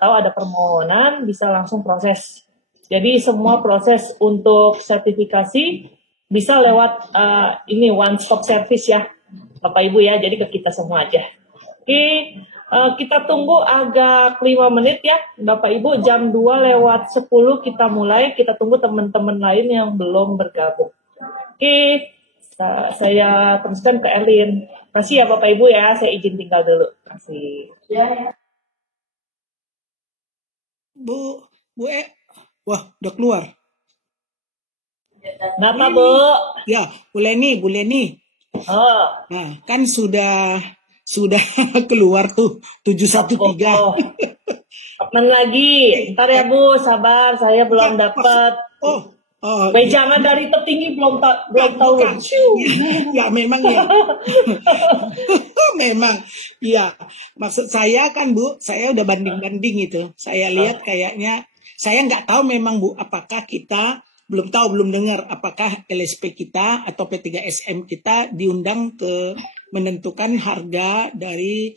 tahu ada permohonan bisa langsung proses. Jadi semua proses untuk sertifikasi bisa lewat ini one stop service ya, Bapak Ibu ya. Jadi ke kita semua aja. Oke, kita tunggu agak 5 menit ya, Bapak Ibu. Jam 2:10 kita mulai. Kita tunggu teman-teman lain yang belum bergabung. Oke, saya teruskan ke Erlin. Kasih ya Bapak Ibu ya. Saya izin tinggal dulu. Kasih. Ya. Bu wah, udah keluar. Kenapa, Bu? Ya, Bu Leni. Oh. Nah, kan sudah keluar tuh 713. Kapan lagi? Ntar ya Bu, sabar, saya belum dapat. Jangan dari tertinggi belum tahu. Ya memang ya. Memang. Ya, maksud saya kan Bu, saya udah banding-banding itu. Saya lihat kayaknya, saya nggak tahu memang Bu, apakah kita belum dengar apakah LSP kita atau P3SM kita diundang ke menentukan harga dari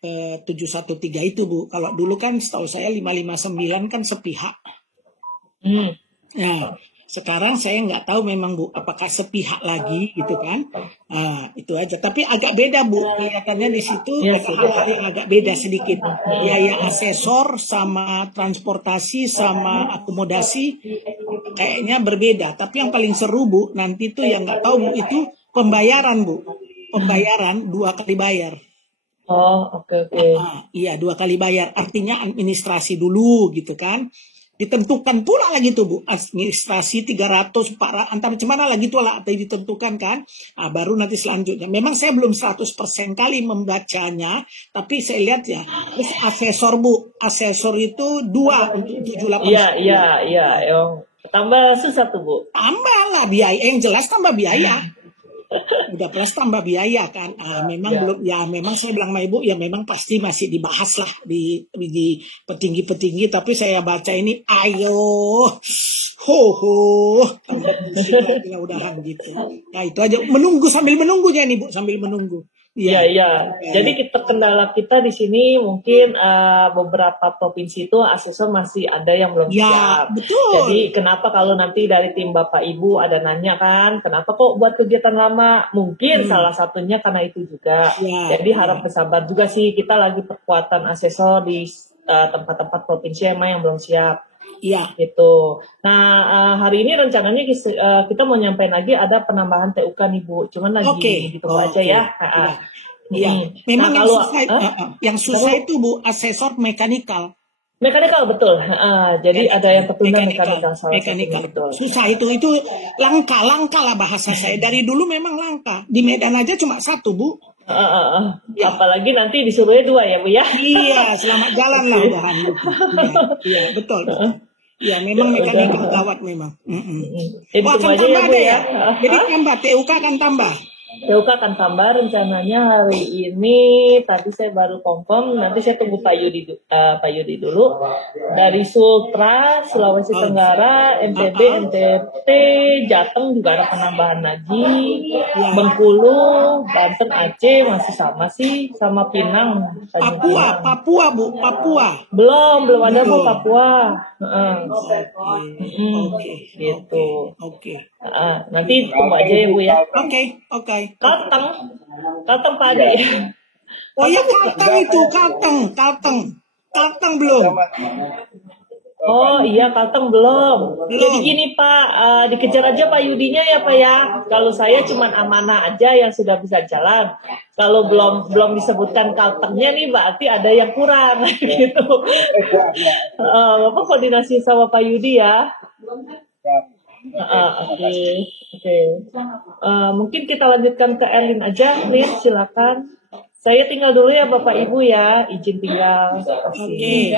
713 itu Bu. Kalau dulu kan setahu saya 559 kan sepihak. Nah, sekarang saya nggak tahu memang Bu, apakah sepihak lagi gitu kan? Itu aja. Tapi agak beda Bu, kelihatannya di situ agak beda sedikit. Biaya asesor sama transportasi sama akomodasi kayaknya berbeda. Tapi yang paling seru Bu, nanti tuh yang nggak tahu Bu, itu pembayaran Bu. Pembayaran 2 kali bayar. Oh, oke. Iya, 2 kali bayar. Artinya administrasi dulu gitu kan. Ditentukan pula lagi tuh Bu, administrasi 300, 400, antara mana lagi tuh lah ditentukan kan. Baru nanti selanjutnya. Memang saya belum 100% kali membacanya, tapi saya lihat ya. Terus asesor Bu, asesor itu 2 untuk 78. Iya. Tambah susah tuh Bu. Tambah lah biaya, yang jelas tambah biaya. Udah plus tambah biaya kan. Memang belum ya, memang saya bilang sama Ibu ya, memang pasti masih dibahas lah di petinggi-petinggi, tapi saya baca ini ayo mudah-mudahan gitu. Nah itu aja, sambil menunggu ya nih Bu, sambil menunggu. Iya. Jadi kendala kita di sini mungkin beberapa provinsi itu asesor masih ada yang belum siap. Betul. Jadi kenapa kalau nanti dari tim Bapak Ibu ada nanya kan, kenapa kok buat kegiatan lama? Mungkin salah satunya karena itu juga. Jadi harap bersabar juga sih, kita lagi perkuatan asesor di tempat-tempat provinsi yang belum siap. Iya. Gitu. Nah, hari ini rencananya kita mau nyampein lagi ada penambahan TUK nih Bu. Cuman lagi gitu aja ya. Iya. Memang yang susah itu Bu, asesor mekanikal. Mekanikal betul. Jadi ada yang tertunda mekanikal. Betul. Susah itu langka lah bahasa saya. Dari dulu memang langka. Di Medan aja cuma 1 Bu. Apalagi nanti disuruhnya 2 ya Bu ya. Iya, selamat jalan lah udahan. Iya, betul. Ya memang mekanikal gawat memang. Akan tambah ada ya. Jadi tambah TUK akan tambah. TUK akan tambah rencananya hari ini. Tadi saya baru confirm. Nanti saya tunggu Pak Yudi dulu. Dari Sultra, Sulawesi Tenggara, NTB, NTT, Jateng juga ada penambahan lagi. Bengkulu, Banten, Aceh masih sama sih, sama Pinang. Papua Bu, Papua. Belum ada Bu Papua. Gitu. Oke. Nanti tunggu aja ya Bu ya. Oke. Kalteng Pak Ade. Oh ya, Kalteng belum. Oh iya, Kalteng belum. Jadi gini Pak, dikejar aja Pak Yudinya ya Pak ya. Kalau saya cuma amanah aja yang sudah bisa jalan. Kalau belum disebutkan Kaltengnya nih berarti ada yang kurang gitu. Bapak koordinasi sama Pak Yudi ya. Oke. Mungkin kita lanjutkan ke Erlin aja, Lin, silakan. Saya tinggal dulu ya Bapak Ibu ya, izin tinggal. Oke.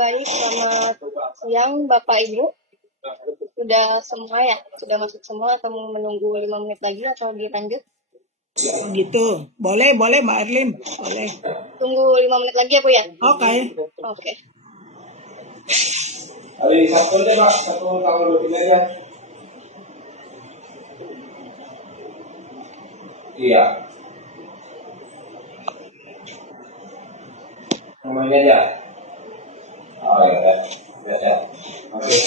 Baik, selamat siang Bapak Ibu. Sudah semua ya? Sudah masuk semua atau menunggu 5 menit lagi atau dilanjut? Gitu. Boleh Mbak Erlin. Boleh. Tunggu 5 menit lagi ya Bu ya? Oke. Oke. Hari Sabtu deh Pak, satu tanggal 2 aja. Iya. Namanya aja. Oh ya, ya. Oke.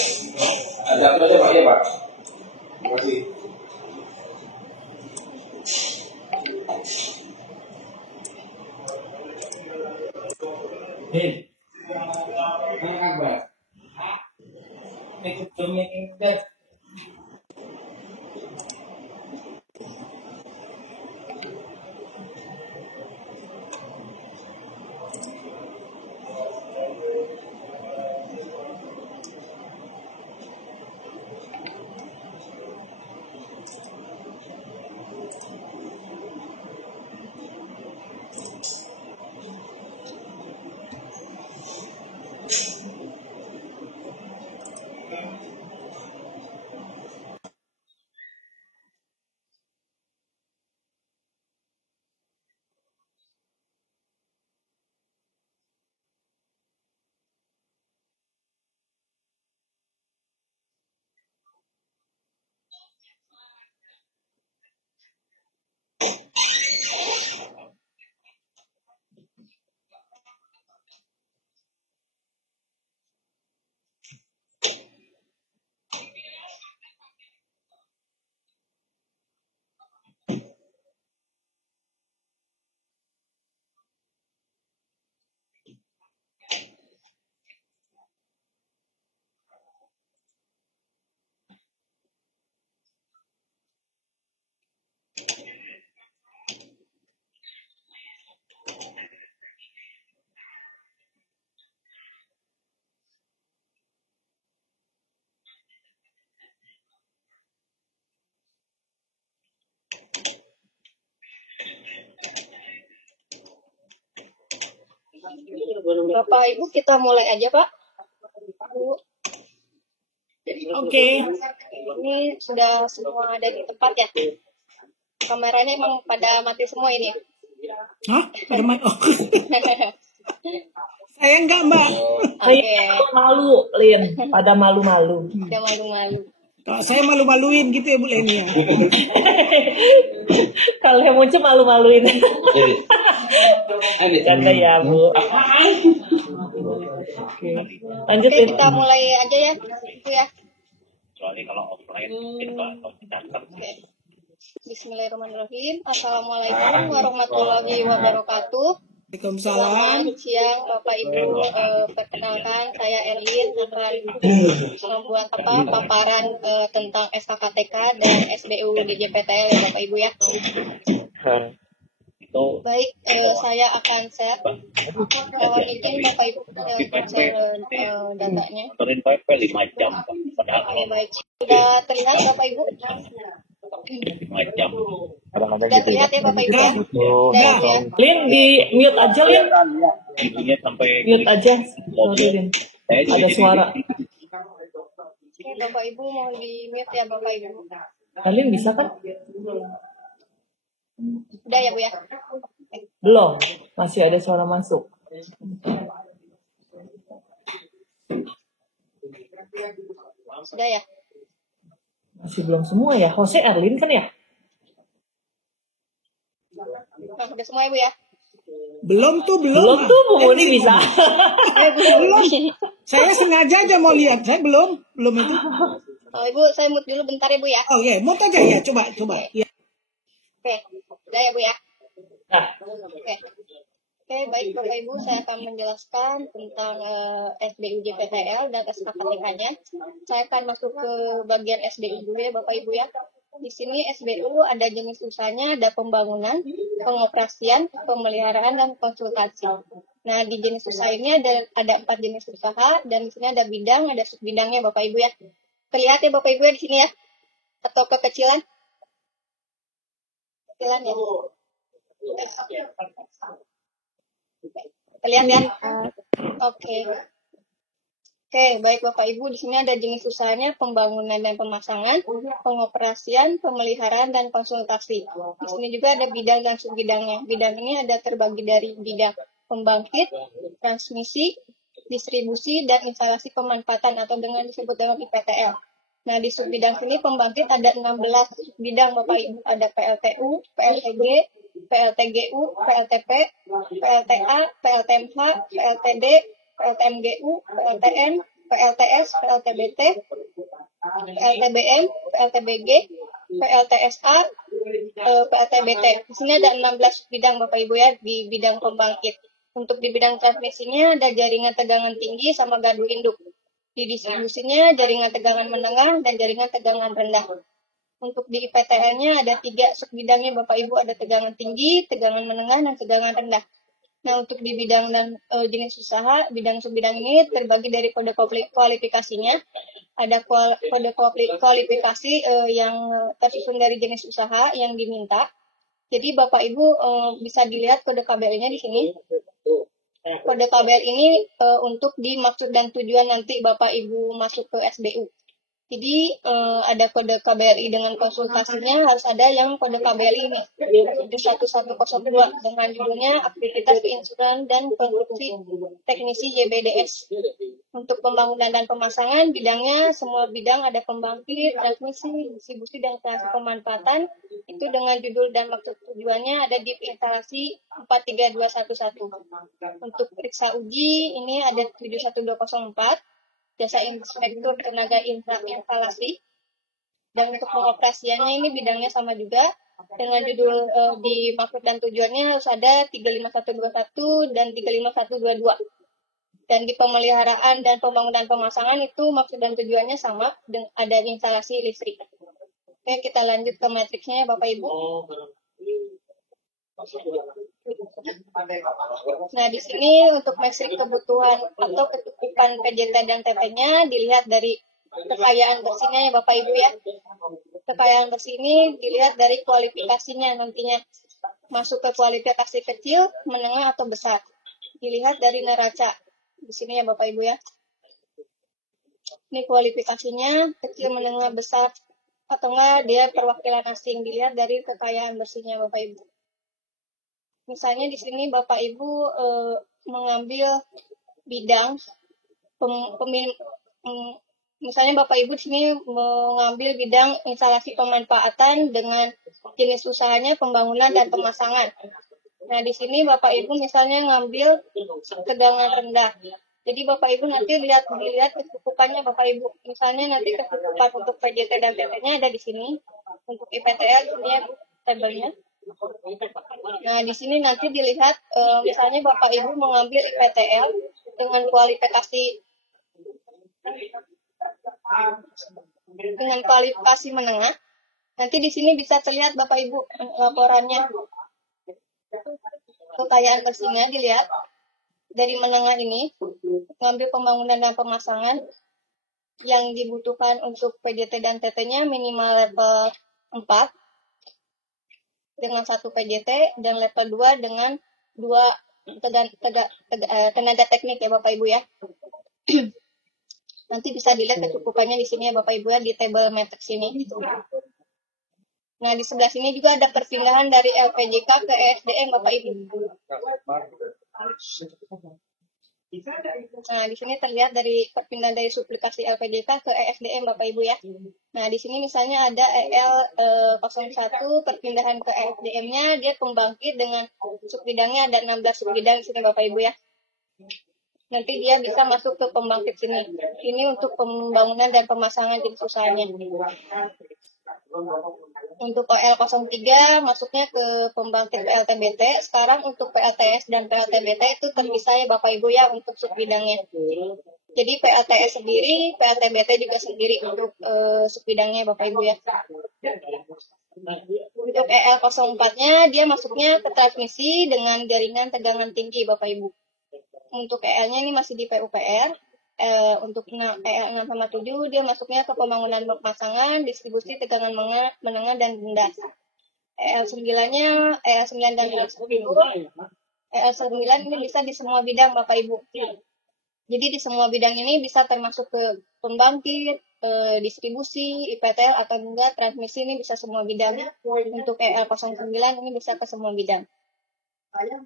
Ada apa aja Pak ya Pak? Terima kasih. Apa kabar? Ikut meeting deh. Bapak Ibu kita mulai aja Pak. Oke. Ini sudah semua ada di tempat ya? Kameranya emang pada mati semua ini ya? Hah? Pada mati. Oh. Saya enggak Mbak. Oke. Malu, Lin. Pada malu-malu. Udah malu-malu. Kalau saya malu-maluin gitu ya Bu Leni ya. Kalau yang muncul malu-maluin. Canda ya Bu. Lanjut Oke, kita mulai aja ya. Itu ya. Kecuali kalau offline Oke. Bismillahirrahmanirrahim. Assalamualaikum warahmatullahi wabarakatuh. Waalaikumsalam. Selamat siang Bapak Ibu. Perkenalkan saya Erlin akan membuat paparan tentang SKKTK dan SBU DJPTL ya Bapak Ibu ya. Baik, saya akan share. Izin Bapak Ibu share datanya. Nontonin PP 5 jam. Padahal Oke, baik. Sudah terlihat Bapak Ibu? 5 jam. Sudah terlihat ya Bapak Ibu ya? Ya. Lin di mute aja Lin. Ibunya sampai Mute aja. Sorry, Lin. Ada suara. Oke, Bapak Ibu mau di mute ya Bapak Ibu. Lin bisa kan? Udah ya Bu ya? Belum. Masih ada suara masuk. Sudah ya? Masih belum semua ya. Jose Erlin kan ya? Nah, udah semua ya Bu ya? Belum tuh. Belum tuh Bu Muni bisa. Belum. Saya sengaja aja mau lihat. Saya belum itu. Oh, Ibu, saya mute dulu bentar ya Bu ya? Oke, mau aja ya. Coba. Ya. Oke, udah ya Bu ya? Nah, Oke, baik Bapak Ibu, saya akan menjelaskan tentang SBU JPTL dan SKKTK-nya. Saya akan masuk ke bagian SBU dulu ya Bapak Ibu ya. Di sini SBU ada jenis usahanya, ada pembangunan, pengoperasian, pemeliharaan, dan konsultasi. Nah, di jenis usaha ini ada 4 jenis usaha, dan di sini ada bidang, ada subbidangnya Bapak Ibu ya. Terlihat ya Bapak Ibu ya di sini ya? Atau kekecilan? Kekecilan ya? Terlihat ya? Oke. Oke, baik Bapak Ibu, di sini ada jenis usahanya pembangunan dan pemasangan, pengoperasian, pemeliharaan, dan konsultasi. Di sini juga ada bidang dan subbidangnya. Bidang ini ada terbagi dari bidang pembangkit, transmisi, distribusi, dan instalasi pemanfaatan atau dengan disebut dengan IPTL. Nah, di subbidang sini pembangkit ada 16 bidang Bapak Ibu. Ada PLTU, PLTG, PLTGU, PLTP, PLTA, PLTMH, PLTD, PLTMGU, PLTN, PLTS, PLTBT, PLTBM, PLTBG, PLTSA, PLTBT. Di sini ada 16 bidang Bapak Ibu ya di bidang pembangkit. Untuk di bidang transmisinya ada jaringan tegangan tinggi sama gardu induk. Di distribusinya jaringan tegangan menengah dan jaringan tegangan rendah. Untuk di IPTL-nya ada 3 subbidangnya Bapak Ibu, ada tegangan tinggi, tegangan menengah, dan tegangan rendah. Nah, untuk di bidang dan jenis usaha, bidang subbidang ini terbagi dari kode kualifikasinya. Ada kode kualifikasi yang tersusun dari jenis usaha yang diminta. Jadi Bapak Ibu bisa dilihat kode KBL-nya di sini. Kode KBL ini untuk dimaksud dan tujuan nanti Bapak Ibu masuk ke SBU. Jadi ada kode KBRI dengan konsultasinya harus ada yang kode KBRI ini 1102 dengan judulnya aktivitas insuran dan konstruksi teknisi JBDS. Untuk pembangunan dan pemasangan bidangnya semua bidang ada pembangkit, transmisi, distribusi dan instalasi pemanfaatan itu dengan judul dan maksud tujuannya ada di instalasi 43211. Untuk periksa uji ini ada 71204. Jasa inspektur tenaga instalasi. Dan untuk pengoperasiannya ini bidangnya sama juga dengan judul di maksud dan tujuannya harus ada 35121 dan 35122. Dan di pemeliharaan dan pembangunan pemasangan itu maksud dan tujuannya sama, ada instalasi listrik. Oke, kita lanjut ke matriksnya Bapak Ibu. Nah, di sini untuk metrik kebutuhan atau kecukupan PJT dan TT-nya dilihat dari kekayaan bersihnya ya Bapak Ibu ya. Kekayaan bersih ini dilihat dari kualifikasinya nantinya. Masuk ke kualifikasi kecil, menengah atau besar. Dilihat dari neraca. Di sini ya Bapak Ibu ya. Ini kualifikasinya kecil, menengah, besar atau enggak dia perwakilan asing, dilihat dari kekayaan bersihnya Bapak Ibu. Misalnya di sini Bapak Ibu mengambil bidang misalnya Bapak Ibu di sini mengambil bidang instalasi pemanfaatan dengan jenis usahanya pembangunan dan pemasangan. Nah, di sini Bapak Ibu misalnya ngambil tegangan rendah. Jadi Bapak Ibu nanti dilihat kecukupannya Bapak Ibu. Misalnya nanti kecukupan untuk PJT dan TT-nya ada di sini. Untuk IPTL ini tabelnya. Nah, di sini nanti dilihat misalnya Bapak Ibu mengambil IPTL dengan kualifikasi menengah. Nanti di sini bisa terlihat Bapak Ibu laporannya. Kekayaan bersihnya dilihat dari menengah ini, mengambil pembangunan dan pemasangan yang dibutuhkan untuk PJT dan TT-nya minimal level 4 dengan 1 PJT dan level 2 dengan 2 tenaga teknik ya Bapak Ibu ya. Nanti bisa dilihat kecukupannya di sini ya Bapak Ibu ya di tabel matriks ini. Nah, di sebelah sini juga ada perpindahan dari LPJK ke ESDM Bapak Ibu. Nah, di sini terlihat dari perpindahan dari suplikasi LPJK ke ESDM Bapak Ibu ya. Nah, di sini misalnya ada EL01 perpindahan ke ESDM-nya, dia pembangkit dengan subbidangnya ada 16 subbidang di sini Bapak Ibu ya. Nanti dia bisa masuk ke pembangkit sini. Ini untuk pembangunan dan pemasangan jenis usahanya. Untuk PL03 masuknya ke pembangkit PLTBT. Sekarang untuk PLTS dan PLTBT itu terpisah ya Bapak Ibu ya untuk subbidangnya. Jadi PLTS sendiri, PLTBT juga sendiri untuk subbidangnya Bapak Ibu ya. Untuk EL04-nya dia masuknya ke transmisi dengan jaringan tegangan tinggi Bapak Ibu. Untuk EL-nya ini masih di PUPR. Untuk EL6,7 dia masuknya ke pembangunan pemasangan, distribusi tegangan menengah dan rendah. EL9-nya, EL9 dan EL10. EL9 ini bisa di semua bidang Bapak Ibu. Jadi di semua bidang ini bisa termasuk ke pembangkit, distribusi, IPTL atau enggak transmisi ini bisa semua bidang. Untuk EL09 ini bisa ke semua bidang.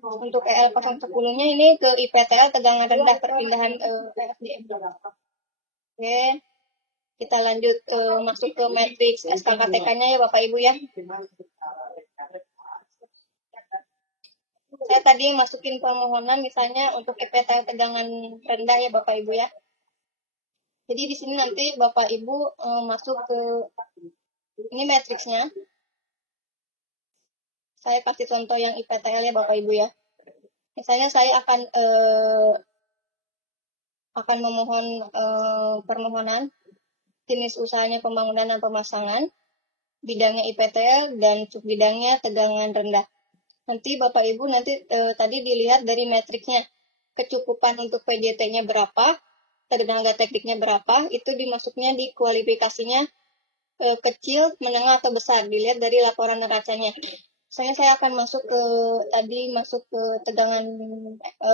Untuk EL010-nya ini ke IPTL tegangan rendah perpindahan PFDM. Oke, kita lanjut masuk ke matriks SKKTK-nya ya Bapak Ibu ya. Saya tadi masukin permohonan misalnya untuk IPTL tegangan rendah ya Bapak Ibu ya. Jadi di sini nanti Bapak Ibu masuk ke ini matriksnya. Saya kasih contoh yang IPTL ya Bapak Ibu ya. Misalnya saya akan memohon permohonan jenis usahanya pembangunan dan pemasangan, bidangnya IPTL dan subbidangnya tegangan rendah. Nanti Bapak Ibu tadi dilihat dari matriksnya kecukupan untuk PJT-nya berapa, tenaga tekniknya berapa, itu dimasuknya di kualifikasinya kecil, menengah atau besar, dilihat dari laporan neracanya. Misalnya saya akan masuk ke tegangan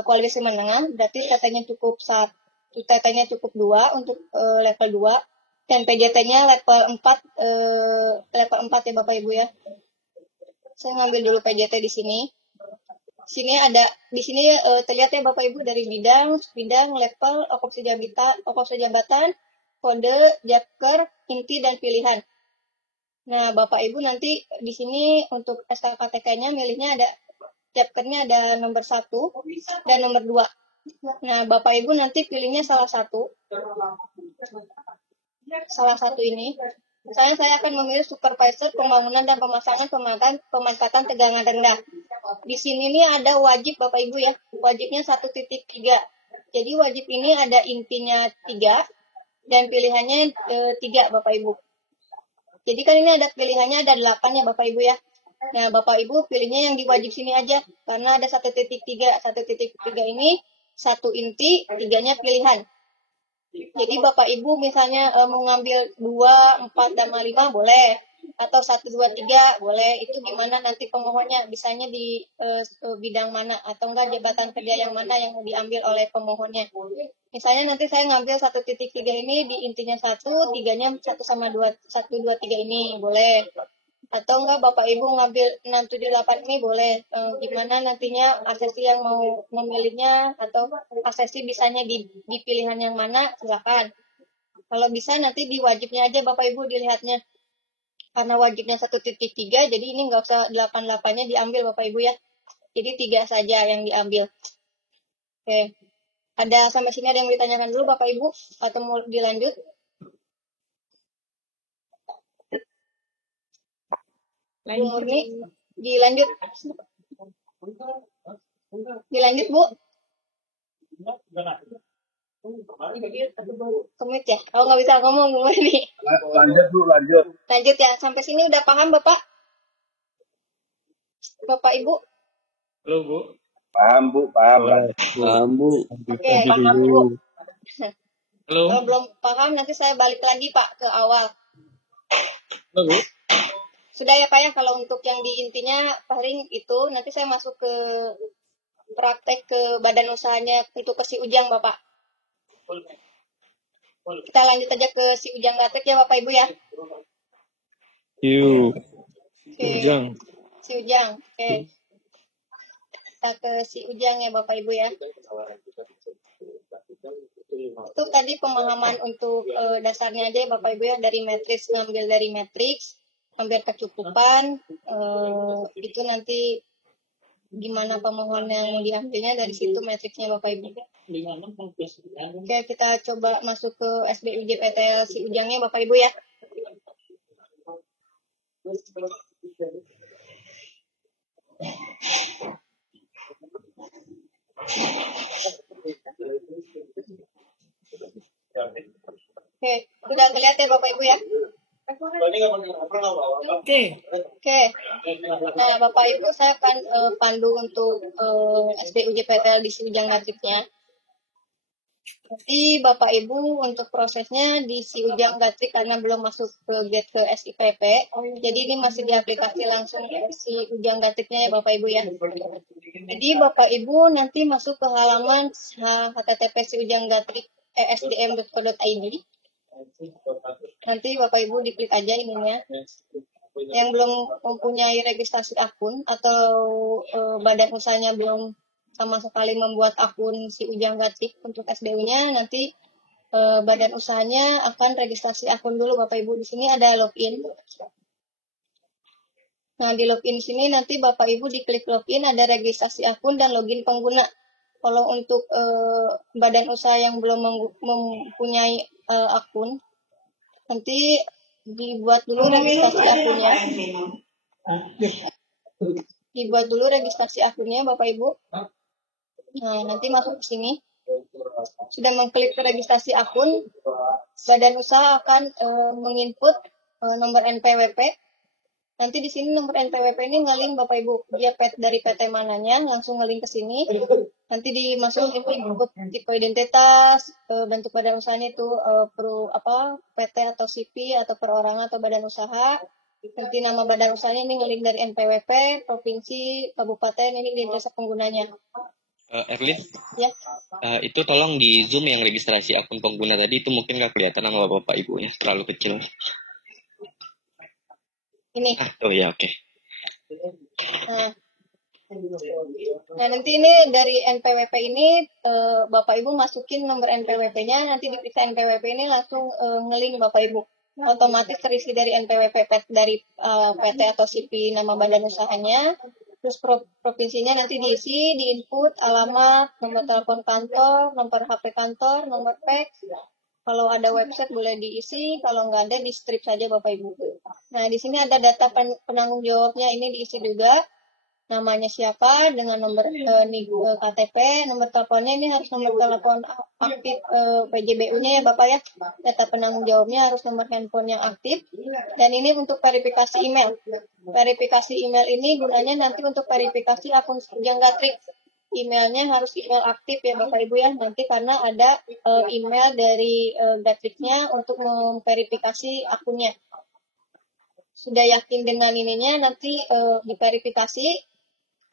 kualifikasi menengah, berarti TT-nya cukup 1, TT-nya cukup 2 untuk level 2 dan PJT-nya level 4 ya Bapak Ibu ya. Saya ngambil dulu PJT di sini. Di sini terlihat ya Bapak Ibu dari bidang, level, okupasi jabatan, kode, Japker, inti dan pilihan. Nah, Bapak Ibu nanti di sini untuk SKKTK-nya milihnya ada Japkernya ada nomor 1 dan nomor 2. Nah, Bapak Ibu nanti pilihnya salah satu ini. Misalnya saya akan memilih supervisor pembangunan dan pemasangan pemanfaatan tegangan rendah. Di sini nih ada wajib Bapak Ibu ya. Wajibnya 1.3. Jadi wajib ini ada intinya 3 dan pilihannya 3 Bapak Ibu. Jadi kan ini ada pilihannya ada 8 ya Bapak Ibu ya. Nah, Bapak Ibu pilihnya yang di wajib sini aja karena ada 1.3. 1.3 ini 1 inti, 3-nya pilihan. Jadi Bapak Ibu misalnya mau ngambil 2, 4, dan 5 boleh. Atau 1, 2, 3 boleh. Itu gimana nanti pemohonnya bisanya di bidang mana. Atau enggak jabatan kerja yang mana yang mau diambil oleh pemohonnya. Misalnya nanti saya ngambil 1.3 ini di intinya 1, 3-nya 1 sama 2, 1, 2, 3 ini boleh. Atau enggak Bapak Ibu ngambil 6, 7, 8 ini boleh. Gimana nantinya asesi yang mau memilihnya atau asesi bisanya di pilihan yang mana silakan. Kalau bisa nanti di wajibnya aja Bapak Ibu dilihatnya. Karena wajibnya 1.3 jadi ini nggak usah 8-8-nya diambil Bapak Ibu ya. Jadi 3 saja yang diambil. Oke. Ada sampai sini ada yang ditanyakan dulu Bapak Ibu atau mau dilanjut? Murni, dilanjut. Dilanjut, Bu. Semit ya? Oh, nggak bisa ngomong, Bu ini. Lanjut, Bu, lanjut. Lanjut ya. Sampai sini udah paham, Bapak? Bapak, Ibu? Halo, Bu. Paham, Bu, paham. Paham, Bu. Oke, paham, Bu. Halo. Kalau belum paham, nanti saya balik lagi, Pak, ke awal. Halo, Bu. Sudah ya Pak ya, kalau untuk yang di intinya paling itu, nanti saya masuk ke praktek ke badan usahanya itu ke si Ujang Bapak. Kita lanjut aja ke si Ujang Gatek ya Bapak Ibu ya. Ujang. Si Ujang, oke. Kita ke si Ujang ya Bapak Ibu ya. Itu tadi pemahaman untuk dasarnya aja Bapak Ibu ya, dari matriks, ngambil dari matriks. Ambil kecukupan, itu nanti gimana pemohon yang diambilnya dari situ matriksnya Bapak Ibu. Oke, kita coba masuk ke SBUJ PTL si Ujangnya Bapak Ibu ya. Oke, sudah melihat ya Bapak Ibu ya. Oke. Nah, Bapak Ibu saya akan pandu untuk SBUJ PTL di si Ujang matriksnya. Nanti Bapak Ibu untuk prosesnya di si Ujang Gatrik karena belum masuk ke SIPP, jadi ini masih diaplikasi langsung si Ujang Gatriknya ya Bapak Ibu ya. Jadi Bapak Ibu nanti masuk ke halaman http siujanggatrik.esdm.co.id. Nanti Bapak Ibu diklik aja ininya. Yang belum mempunyai registrasi akun atau badan usahanya belum sama sekali membuat akun si Ujang Gatrik untuk SBU-nya, nanti badan usahanya akan registrasi akun dulu Bapak Ibu. Di sini ada login. Nah, di login sini nanti Bapak Ibu diklik login, ada registrasi akun dan login pengguna. Kalau untuk badan usaha yang belum mempunyai akun, nanti dibuat dulu registrasi akunnya. Dibuat dulu registrasi akunnya Bapak Ibu. Nah, nanti masuk ke sini. Sudah mengklik registrasi akun, badan usaha akan menginput nomor NPWP. Nanti di sini nomor NPWP ini ngelink Bapak Ibu. Dia dari PT mananya, langsung ngelink ke sini. Nanti dimasukin input tipe identitas, bentuk badan usahanya itu PT atau CP atau perorangan atau badan usaha. Nanti nama badan usahanya ini ngelink dari NPWP, provinsi, kabupaten, ini di jasa penggunanya. Erlin, Ya. Itu tolong di zoom yang registrasi akun pengguna tadi, itu mungkin nggak kelihatan nama bapak ibunya, terlalu kecil. Ini. Oh ya, oke. Nah, nanti ini dari NPWP ini Bapak Ibu masukin nomor NPWP-nya, nanti diperiksa NPWP ini langsung ngelink Bapak Ibu. Otomatis terisi dari NPWP dari PT atau CP nama badan usahanya. Terus provinsinya nanti diisi, diinput alamat, nomor telepon kantor, nomor HP kantor, nomor fax. Kalau ada website boleh diisi, kalau nggak ada di strip saja Bapak Ibu. Nah, di sini ada data penanggung jawabnya, ini diisi juga. Namanya siapa, dengan nomor KTP, nomor teleponnya ini harus nomor telepon aktif PJBU-nya ya Bapak ya. Data penanggung jawabnya harus nomor handphone yang aktif. Dan ini untuk verifikasi email. Verifikasi email ini gunanya nanti untuk verifikasi akun Ujang Gatrik. Emailnya harus email aktif ya Bapak Ibu ya. Nanti karena ada email dari Gatriknya untuk memverifikasi akunnya. Sudah yakin dengan ininya, nanti diverifikasi.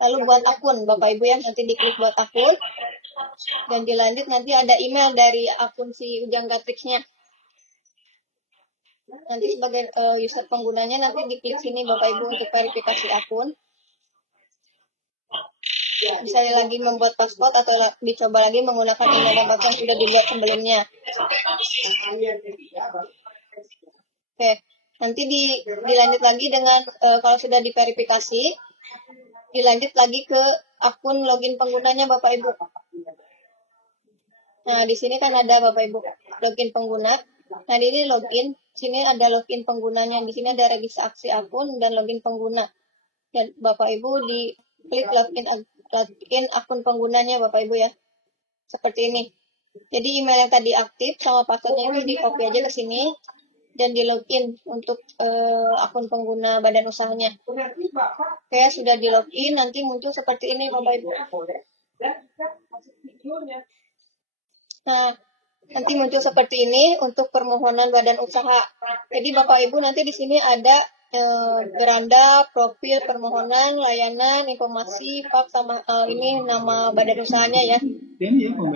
Lalu buat akun Bapak Ibu ya, nanti diklik buat akun dan dilanjut nanti ada email dari akun si Ujang Gatriknya. Nanti sebagai user penggunanya nanti diklik sini Bapak Ibu untuk verifikasi akun. Bisa lagi membuat password atau dicoba lagi menggunakan email dan password yang sudah dibuat sebelumnya. Oke, nanti dilanjut lagi dengan kalau sudah diverifikasi, dilanjut lagi ke akun login penggunanya Bapak Ibu. Nah, di sini kan ada Bapak Ibu login pengguna. Nah, ini login, sini ada login penggunanya. Di sini ada registrasi akun dan login pengguna. Dan Bapak Ibu diklik login akun penggunanya Bapak Ibu ya. Seperti ini. Jadi email yang tadi aktif sama passwordnya itu di-copy aja ke sini dan di login untuk akun pengguna badan usahanya. Oke, sudah di login, nanti muncul seperti ini Bapak Ibu. Nah, nanti muncul seperti ini untuk permohonan badan usaha. Jadi Bapak Ibu nanti di sini ada beranda, profil, permohonan, layanan, informasi, fax sama ini nama badan usahanya ya.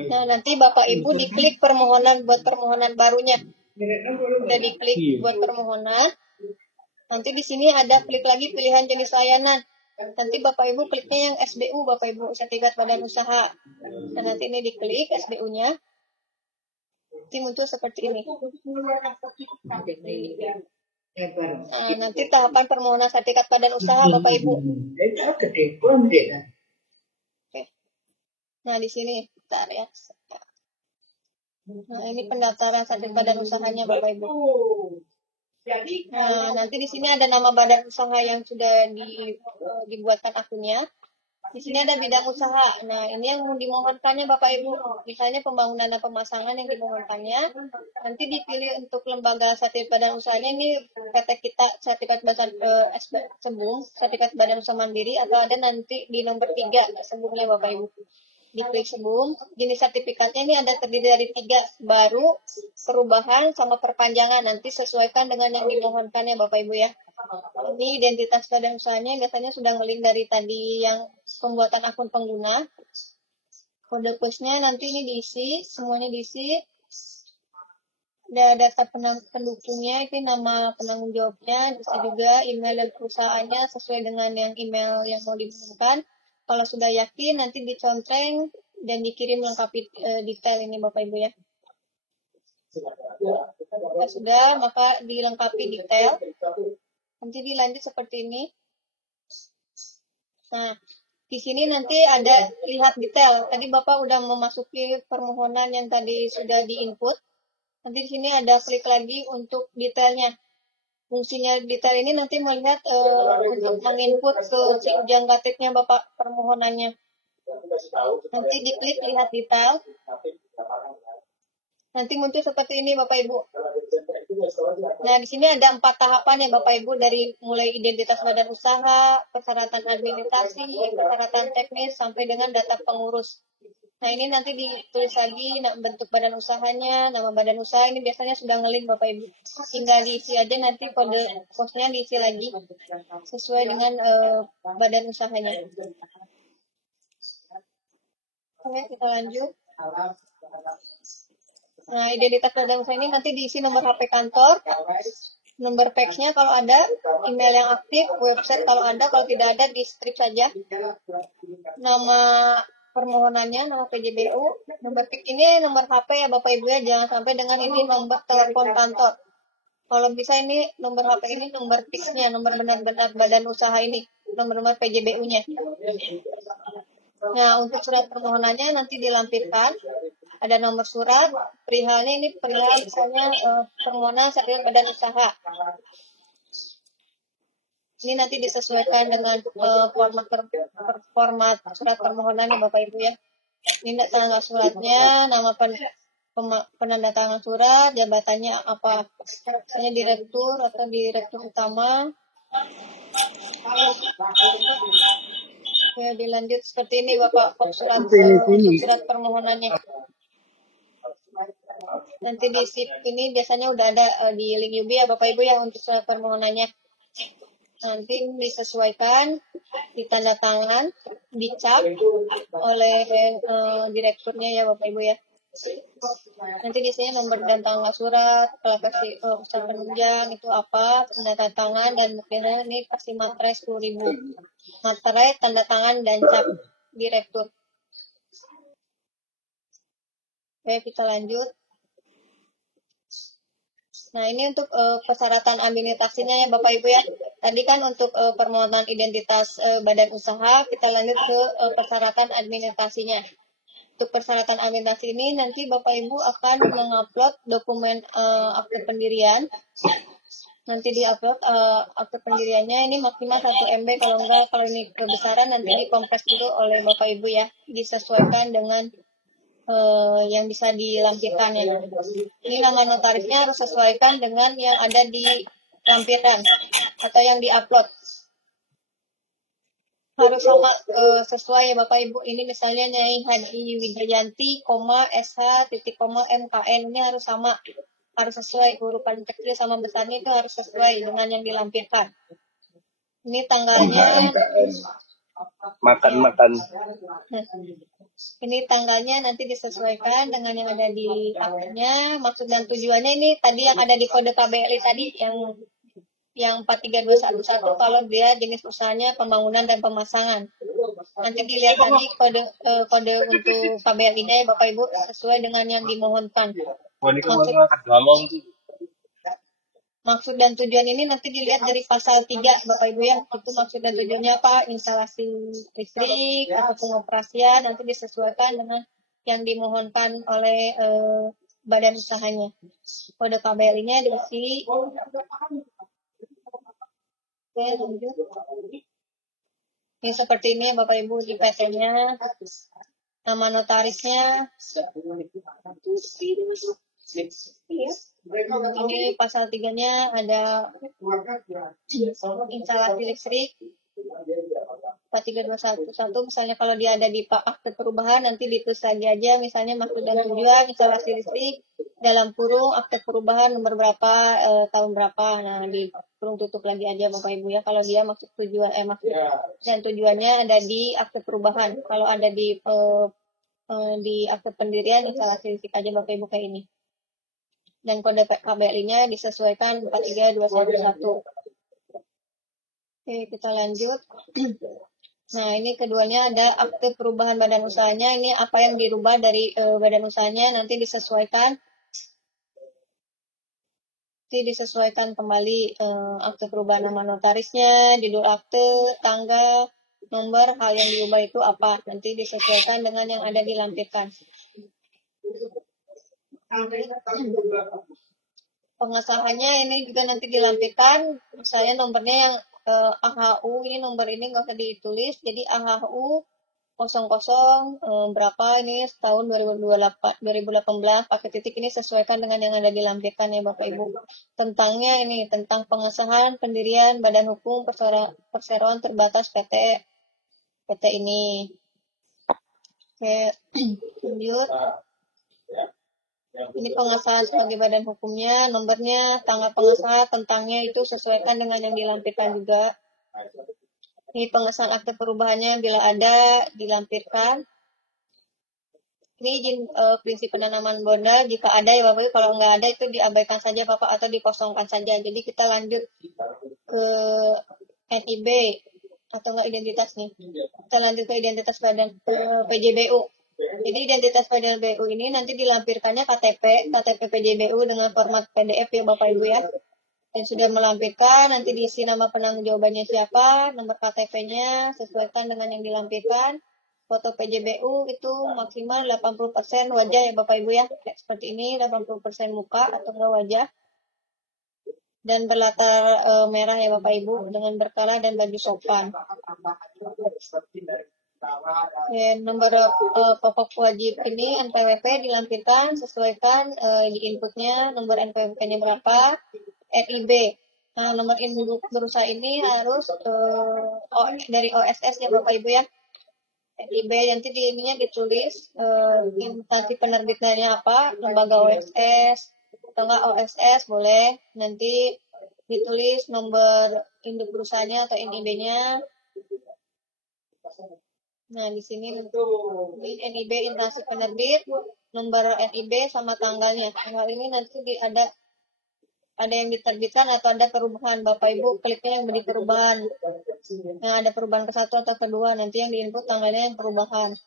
Nah, nanti Bapak Ibu diklik permohonan buat permohonan barunya. Udah diklik buat permohonan. Nanti di sini ada klik lagi pilihan jenis layanan. Nanti Bapak Ibu kliknya yang SBU Bapak Ibu, sertifikat badan usaha. Nah, nanti ini diklik SBU-nya. Nanti muncul seperti ini. Nah, nanti tahapan permohonan sertifikat badan usaha Bapak Ibu. Oke. Nah, di sini bentar ya. Nah, ini pendaftaran sertifikat badan usahanya Bapak Ibu. Nah, nanti di sini ada nama badan usaha yang sudah dibuatkan akunnya. Di sini ada bidang usaha. Nah, ini yang dimohonkannya Bapak Ibu. Misalnya pembangunan dan pemasangan yang dimohonkannya. Nanti dipilih untuk lembaga sertifikat badan usahanya ini PT kita sertifikat sebum, sertifikat badan usaha mandiri atau ada nanti di nomor 3 sebumnya Bapak Ibu. diklik sebelum. Jenis sertifikatnya ini ada terdiri dari 3, baru, perubahan, sama perpanjangan. Nanti sesuaikan dengan yang dimohonkan ya Bapak Ibu ya. Ini identitas badan usahanya biasanya sudah ngelink dari tadi yang pembuatan akun pengguna. Kode plusnya nanti ini diisi, semuanya diisi. Ada data pendukungnya, ini nama penanggung jawabnya, bisa juga email dan perusahaannya sesuai dengan yang email yang mau dihubungkan. Kalau sudah yakin, nanti dicontreng dan dikirim lengkapi detail ini Bapak Ibu ya. Jika sudah, maka dilengkapi detail. Nanti dilanjut seperti ini. Nah, di sini nanti ada lihat detail. Tadi Bapak udah memasuki permohonan yang tadi sudah diinput. Nanti di sini ada klik lagi untuk detailnya. Fungsinya detail ini nanti melihat untuk menginput ke jenjang gatipnya Bapak permohonannya. Nanti diklik lihat detail. Nanti muncul seperti ini Bapak Ibu. Nah, di sini ada 4 tahapan ya Bapak Ibu, dari mulai identitas badan usaha, persyaratan administrasi, persyaratan teknis, sampai dengan data pengurus. Nah, ini nanti ditulis lagi bentuk badan usahanya, nama badan usaha, ini biasanya sudah ngelink Bapak Ibu. Tinggal diisi aja, nanti kode posnya diisi lagi sesuai dengan badan usahanya. Oke, kita lanjut. Nah, identitas badan usaha ini nanti diisi nomor HP kantor, nomor fax-nya kalau ada, email yang aktif, website kalau ada, kalau tidak ada di strip saja. Nama permohonannya, nama PJBU, nomor PIK ini nomor HP ya Bapak Ibu ya, jangan sampai dengan ini nomor telepon kantor. Kalau bisa ini nomor HP ini nomor PIK-nya, nomor benar-benar badan usaha ini, nomor PJBU-nya. Nah, untuk surat permohonannya nanti dilampirkan, ada nomor surat, perihalnya ini perihal misalnya permohonan syariat badan usaha. Ini nanti disesuaikan dengan format surat permohonan ya Bapak Ibu ya. Ini tanggal suratnya, nama penandatangan surat, jabatannya apa, misalnya direktur atau direktur utama. Oke, dilanjut seperti ini Bapak surat permohonannya. Nanti di ini biasanya udah ada di link UB ya Bapak Ibu ya untuk surat permohonannya. Nanti disesuaikan, ditanda tangan, dicap oleh direkturnya ya Bapak Ibu ya. Nanti di sini nomor dan tanggal surat, kalau kasih pesan penunjang itu apa, tanda tangan, dan mungkin ini kasih materai 10.000. Materai, tanda tangan, dan cap direktur. Oke, kita lanjut. Nah, ini untuk persyaratan administrasinya ya Bapak Ibu ya. Tadi kan untuk permohonan identitas badan usaha, kita lanjut ke persyaratan administrasinya. Untuk persyaratan administrasi ini nanti Bapak Ibu akan mengupload dokumen akte pendirian. Nanti diupload akte pendiriannya ini maksimal 1 MB, kalau enggak, kalau ini kebesaran nanti dikompres dulu oleh Bapak Ibu ya. Disesuaikan dengan yang bisa dilampirkan ya. Ini nama notarisnya harus sesuaikan dengan yang ada di lampiran atau yang diupload. Harus sama sesuai ya Bapak Ibu. Ini misalnya Nyai Hadi Wijayanti, SH, titik koma, MKN, ini harus sama. Harus sesuai, urutan kecil sama besarnya itu harus sesuai dengan yang dilampirkan. Ini tanggalnya. Makan. Ini tanggalnya nanti disesuaikan dengan yang ada di aktenya. Maksud dan tujuannya ini tadi yang ada di kode KBLI tadi yang 43211 kalau dia jenis usahanya pembangunan dan pemasangan. Nanti dilihat tadi kode untuk KBLI-nya ya Bapak Ibu sesuai dengan yang dimohonkan. Maksud dan tujuan ini nanti dilihat dari pasal 3 Bapak Ibu ya. Itu maksud dan tujuannya apa? Instalasi listrik atau pengoperasian nanti disesuaikan dengan yang dimohonkan oleh badan usahanya. Kode KBLI-nya diisi. Oke, lanjut. Ini seperti ini Bapak Ibu di PT-nya. Nama notarisnya. Ini pasal 3-nya ada instalasi listrik, 43211 misalnya kalau dia ada di akte perubahan nanti ditulis lagi aja misalnya maksud dan tujuan instalasi listrik dalam kurung akte perubahan nomor berapa tahun berapa. Nah di kurung tutup lagi aja Bapak Ibu ya kalau dia maksud maksud dan tujuannya ada di akte perubahan. Kalau ada di akte pendirian instalasi listrik aja Bapak Ibu kayak ini. Dan kode KBLI-nya disesuaikan 43211. Oke, kita lanjut. Nah, ini keduanya ada akte perubahan badan usahanya. Ini apa yang dirubah dari badan usahanya nanti disesuaikan. Kembali akte perubahan nama notarisnya, judul akte, tanggal, nomor, hal yang diubah itu apa. Nanti disesuaikan dengan yang ada dilampirkan. Pengesahannya ini juga nanti dilampirkan. Misalnya nomornya yang AHU ini nomor ini nggak usah ditulis. Jadi AHU 00 berapa ini tahun 2018 pakai titik ini sesuaikan dengan yang ada dilampirkan ya Bapak Ibu. Tentangnya ini tentang pengesahan pendirian badan hukum perseroan terbatas PT ini. Oke, lanjut. Ini pengesahan sebagai badan hukumnya, nomornya, tanggal pengesahan, tentangnya itu sesuaikan dengan yang dilampirkan juga. Ini pengesahan akte perubahannya bila ada dilampirkan. Ini izin prinsip penanaman modal jika ada ya Bapak Ibu, kalau nggak ada itu diabaikan saja Bapak atau dikosongkan saja. Jadi kita lanjut ke NIB atau nggak identitas nih. Kita lanjut ke identitas badan PJBU. Jadi identitas badan BU ini nanti dilampirkannya KTP PJBU dengan format PDF ya Bapak Ibu ya. Yang sudah melampirkan nanti diisi nama penanggung jawabannya siapa, nomor KTP-nya sesuaikan dengan yang dilampirkan. Foto PJBU itu maksimal 80% wajah ya Bapak Ibu ya. Kayak seperti ini 80% muka atau enggak wajah. Dan berlatar merah ya Bapak Ibu dengan berkala dan baju sopan. Nomor pokok wajib ini NPWP dilampirkan sesuaikan di inputnya nomor NPWP-nya berapa, NIB. Nah, nomor induk berusaha ini harus dari OSS ya Bapak Ibu ya. NIB nanti di ininya ditulis instansi penerbitnya apa, lembaga OSS atau enggak OSS boleh. Nanti ditulis nomor induk perusahaannya atau NIB-nya. Nah, di sini di NIB instansi penerbit, nomor NIB sama tanggalnya. Tanggal ini nanti ada yang diterbitkan atau ada perubahan. Bapak Ibu kliknya yang beri perubahan. Nah, ada perubahan ke satu atau kedua. Nanti yang diinput tanggalnya yang perubahan.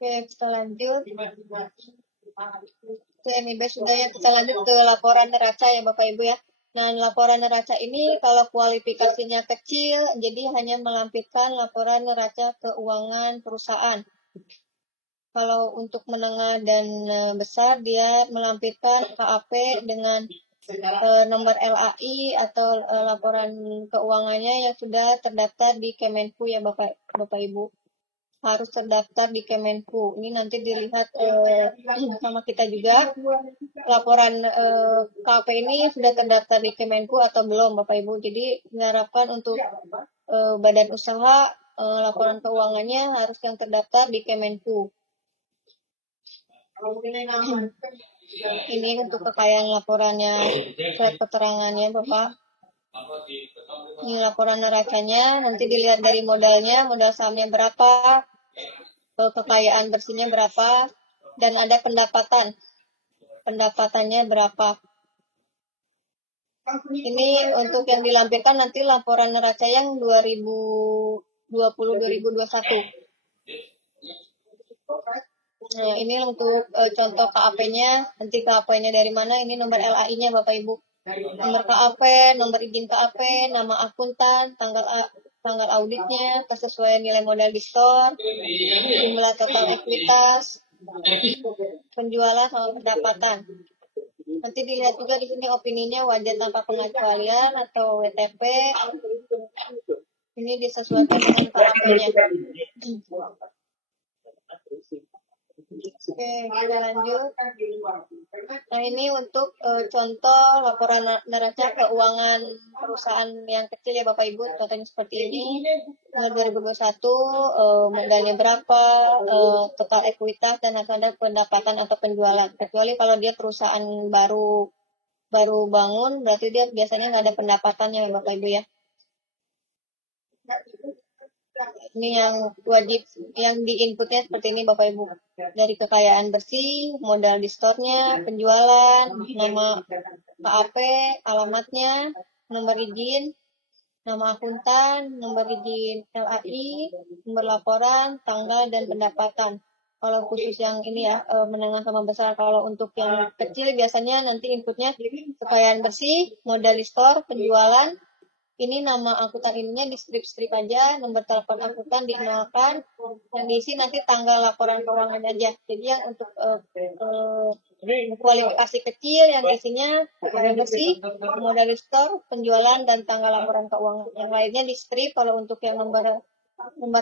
Oke, kita lanjut. Ke NIB sudah ya, kita lanjut ke laporan neraca ya Bapak Ibu ya. Nah, laporan neraca ini kalau kualifikasinya kecil, jadi hanya melampirkan laporan neraca keuangan perusahaan. Kalau untuk menengah dan besar, dia melampirkan KAP dengan nomor LAI atau laporan keuangannya yang sudah terdaftar di Kemenku ya Bapak Ibu. Harus terdaftar di Kemenku. Ini nanti dilihat sama kita juga. Laporan KAP ini sudah terdaftar di Kemenku atau belum Bapak Ibu. Jadi diharapkan untuk badan usaha laporan keuangannya harus yang terdaftar di Kemenku. Ini untuk kekayaan laporannya, surat keterangannya Bapak. Ini laporan neracanya, nanti dilihat dari modalnya, modal sahamnya berapa, kekayaan bersihnya berapa, dan ada pendapatannya berapa. Ini untuk yang dilampirkan nanti laporan neraca yang 2020-2021. Nah, ini untuk contoh KAP-nya, nanti KAP-nya dari mana, ini nomor LAI-nya Bapak Ibu. Nomor KAP, nomor izin KAP, nama akuntan, tanggal auditnya, kesesuaian nilai modal di store, jumlah total ekuitas, penjualan sama pendapatan. Nanti dilihat juga di sini opininya wajar tanpa pengecualian atau WTP. Ini disesuaikan dengan KAP-nya. Oke, kita lanjut. Nah, ini untuk contoh laporan neraca keuangan perusahaan yang kecil ya Bapak Ibu. Contohnya seperti ini. 2021 modalnya berapa, total ekuitas dan ada pendapatan atau penjualan. Kecuali kalau dia perusahaan baru bangun, berarti dia biasanya nggak ada pendapatannya ya Bapak Ibu ya. Ini yang wajib, yang di inputnya seperti ini Bapak Ibu. Dari kekayaan bersih, modal di store-nya, penjualan, nama KAP, alamatnya, nomor izin, nama akuntan, nomor izin LAI, nomor laporan, tanggal, dan pendapatan. Kalau khusus yang ini ya, menengah sama besar. Kalau untuk yang kecil biasanya nanti inputnya kekayaan bersih, modal di store, penjualan. Ini nama akuntan ininya di strip aja, nomor telepon akuntan dinolkan, yang diisi nanti tanggal laporan keuangan aja. Jadi yang untuk kualifikasi kecil yang isinya kekayaan bersih, modal store, penjualan, dan tanggal laporan keuangan. Yang lainnya di strip. Kalau untuk yang nomor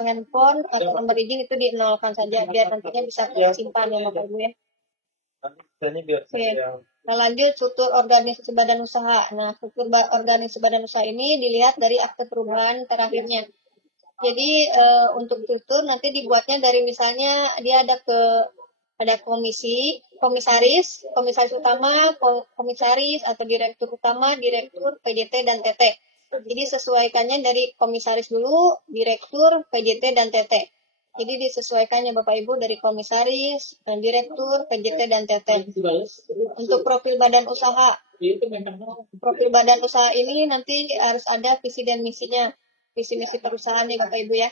handphone atau nomor izin itu dinolkan saja biar nantinya bisa simpan ya Bapak Ibu ya. Oke. Nah, lanjut struktur organisasi badan usaha. Nah, struktur organisasi badan usaha ini dilihat dari akte perubahan terakhirnya. Jadi untuk struktur nanti dibuatnya dari misalnya dia ada komisaris utama, komisaris atau direktur utama, direktur, PJT, dan TT. Jadi sesuaikannya dari komisaris dulu, direktur, PJT, dan TT. Jadi disesuaikannya Bapak Ibu dari komisaris, direktur, PJT, dan TT. Untuk profil badan usaha. Profil badan usaha ini nanti harus ada visi dan misinya. Visi misi perusahaan ya Bapak Ibu ya.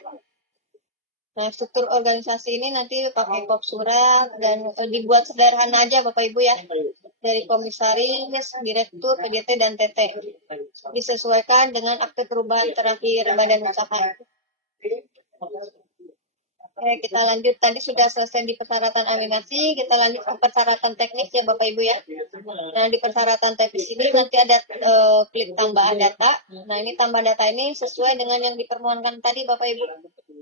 Nah, struktur organisasi ini nanti pakai kop surat dan dibuat sederhana aja Bapak Ibu ya. Dari komisaris, direktur, PJT, dan TT. Disesuaikan dengan akte perubahan terakhir badan usaha. Oke, kita lanjut. Tadi sudah selesai di persyaratan aminasi, kita lanjut ke persyaratan teknis ya Bapak Ibu ya. Nah, di persyaratan teknis ini nanti ada klik tambahan data. Nah, ini tambah data ini sesuai dengan yang dipermohonkan tadi Bapak Ibu.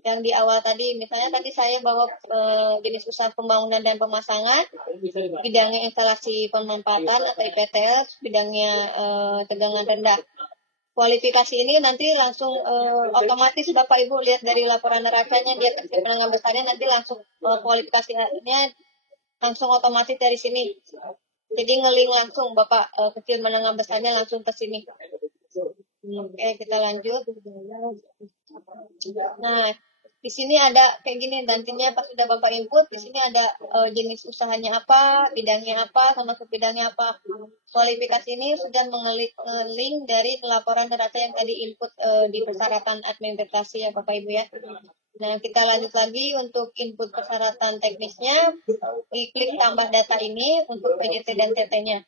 Yang di awal tadi, misalnya tadi saya bawa jenis usaha pembangunan dan pemasangan, bidangnya instalasi pemanfaatan atau IPTL, bidangnya tegangan rendah. Kualifikasi ini nanti langsung otomatis Bapak Ibu lihat dari laporan neracanya dia kecil menengah besarnya nanti langsung kualifikasinya langsung otomatis dari sini. Jadi ngeling langsung Bapak kecil menengah besarnya langsung ke sini. Oke, kita lanjut. Nah, di sini ada kayak gini nantinya pas sudah Bapak input di sini ada jenis usahanya apa, bidangnya apa, sama bidangnya apa. Kualifikasi ini sudah mengeling dari laporan neraca yang tadi input di persyaratan administrasi ya Bapak Ibu ya. Nah, kita lanjut lagi untuk input persyaratan teknisnya. Klik tambah data ini untuk PJT dan TT-nya.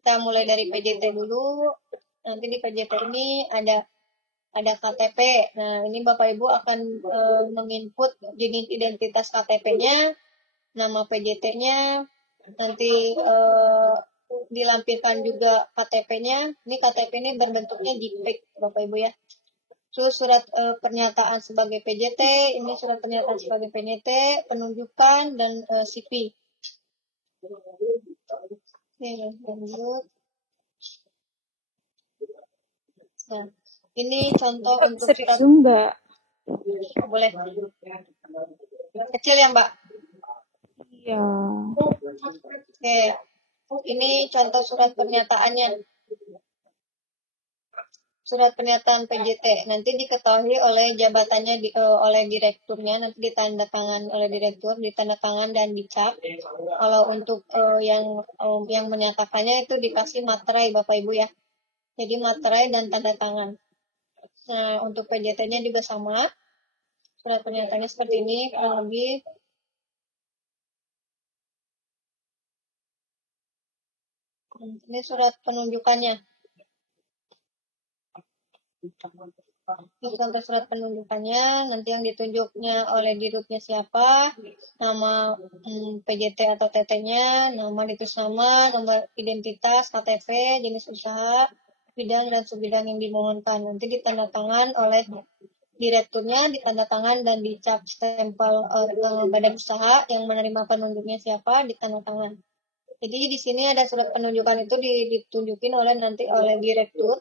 Kita mulai dari PJT dulu. Nanti di PJT ini ada KTP. Nah, ini Bapak Ibu akan menginput jenis identitas KTP-nya, nama PJT-nya, nanti dilampirkan juga KTP-nya. Ini KTP ini berbentuknya JPEG Bapak Ibu ya. Terus surat pernyataan sebagai PJT, ini surat pernyataan sebagai PJT, penunjukan, dan CV. Oke, lanjut. Nah, ini contoh untuk surat. Enggak. Boleh. Kecil ya Mbak? Iya. Oke. Ini contoh surat pernyataannya. Surat pernyataan PJT. Nanti diketahui oleh jabatannya oleh direkturnya. Nanti ditandatangan oleh direktur, ditandatangan dan dicap. Kalau untuk yang menyatakannya itu dikasih materai Bapak Ibu ya. Jadi materai dan tanda tangan. Nah, untuk PJT-nya juga sama. Surat pernyataannya seperti ini, kurang lebih. Ini surat penunjukannya. Ini contoh surat penunjukannya. Nanti yang ditunjuknya oleh dirutnya siapa, nama PJT atau TT-nya, nama ditulis nama, nomor identitas, KTP, jenis usaha, bidang dan subbidang yang dimohonkan. Nanti ditandatangan oleh direkturnya, ditandatangan dan dicap stempel badan usaha yang menerima penunjuknya siapa, ditandatangan. Jadi di sini ada surat penunjukan itu ditunjukin oleh direktur,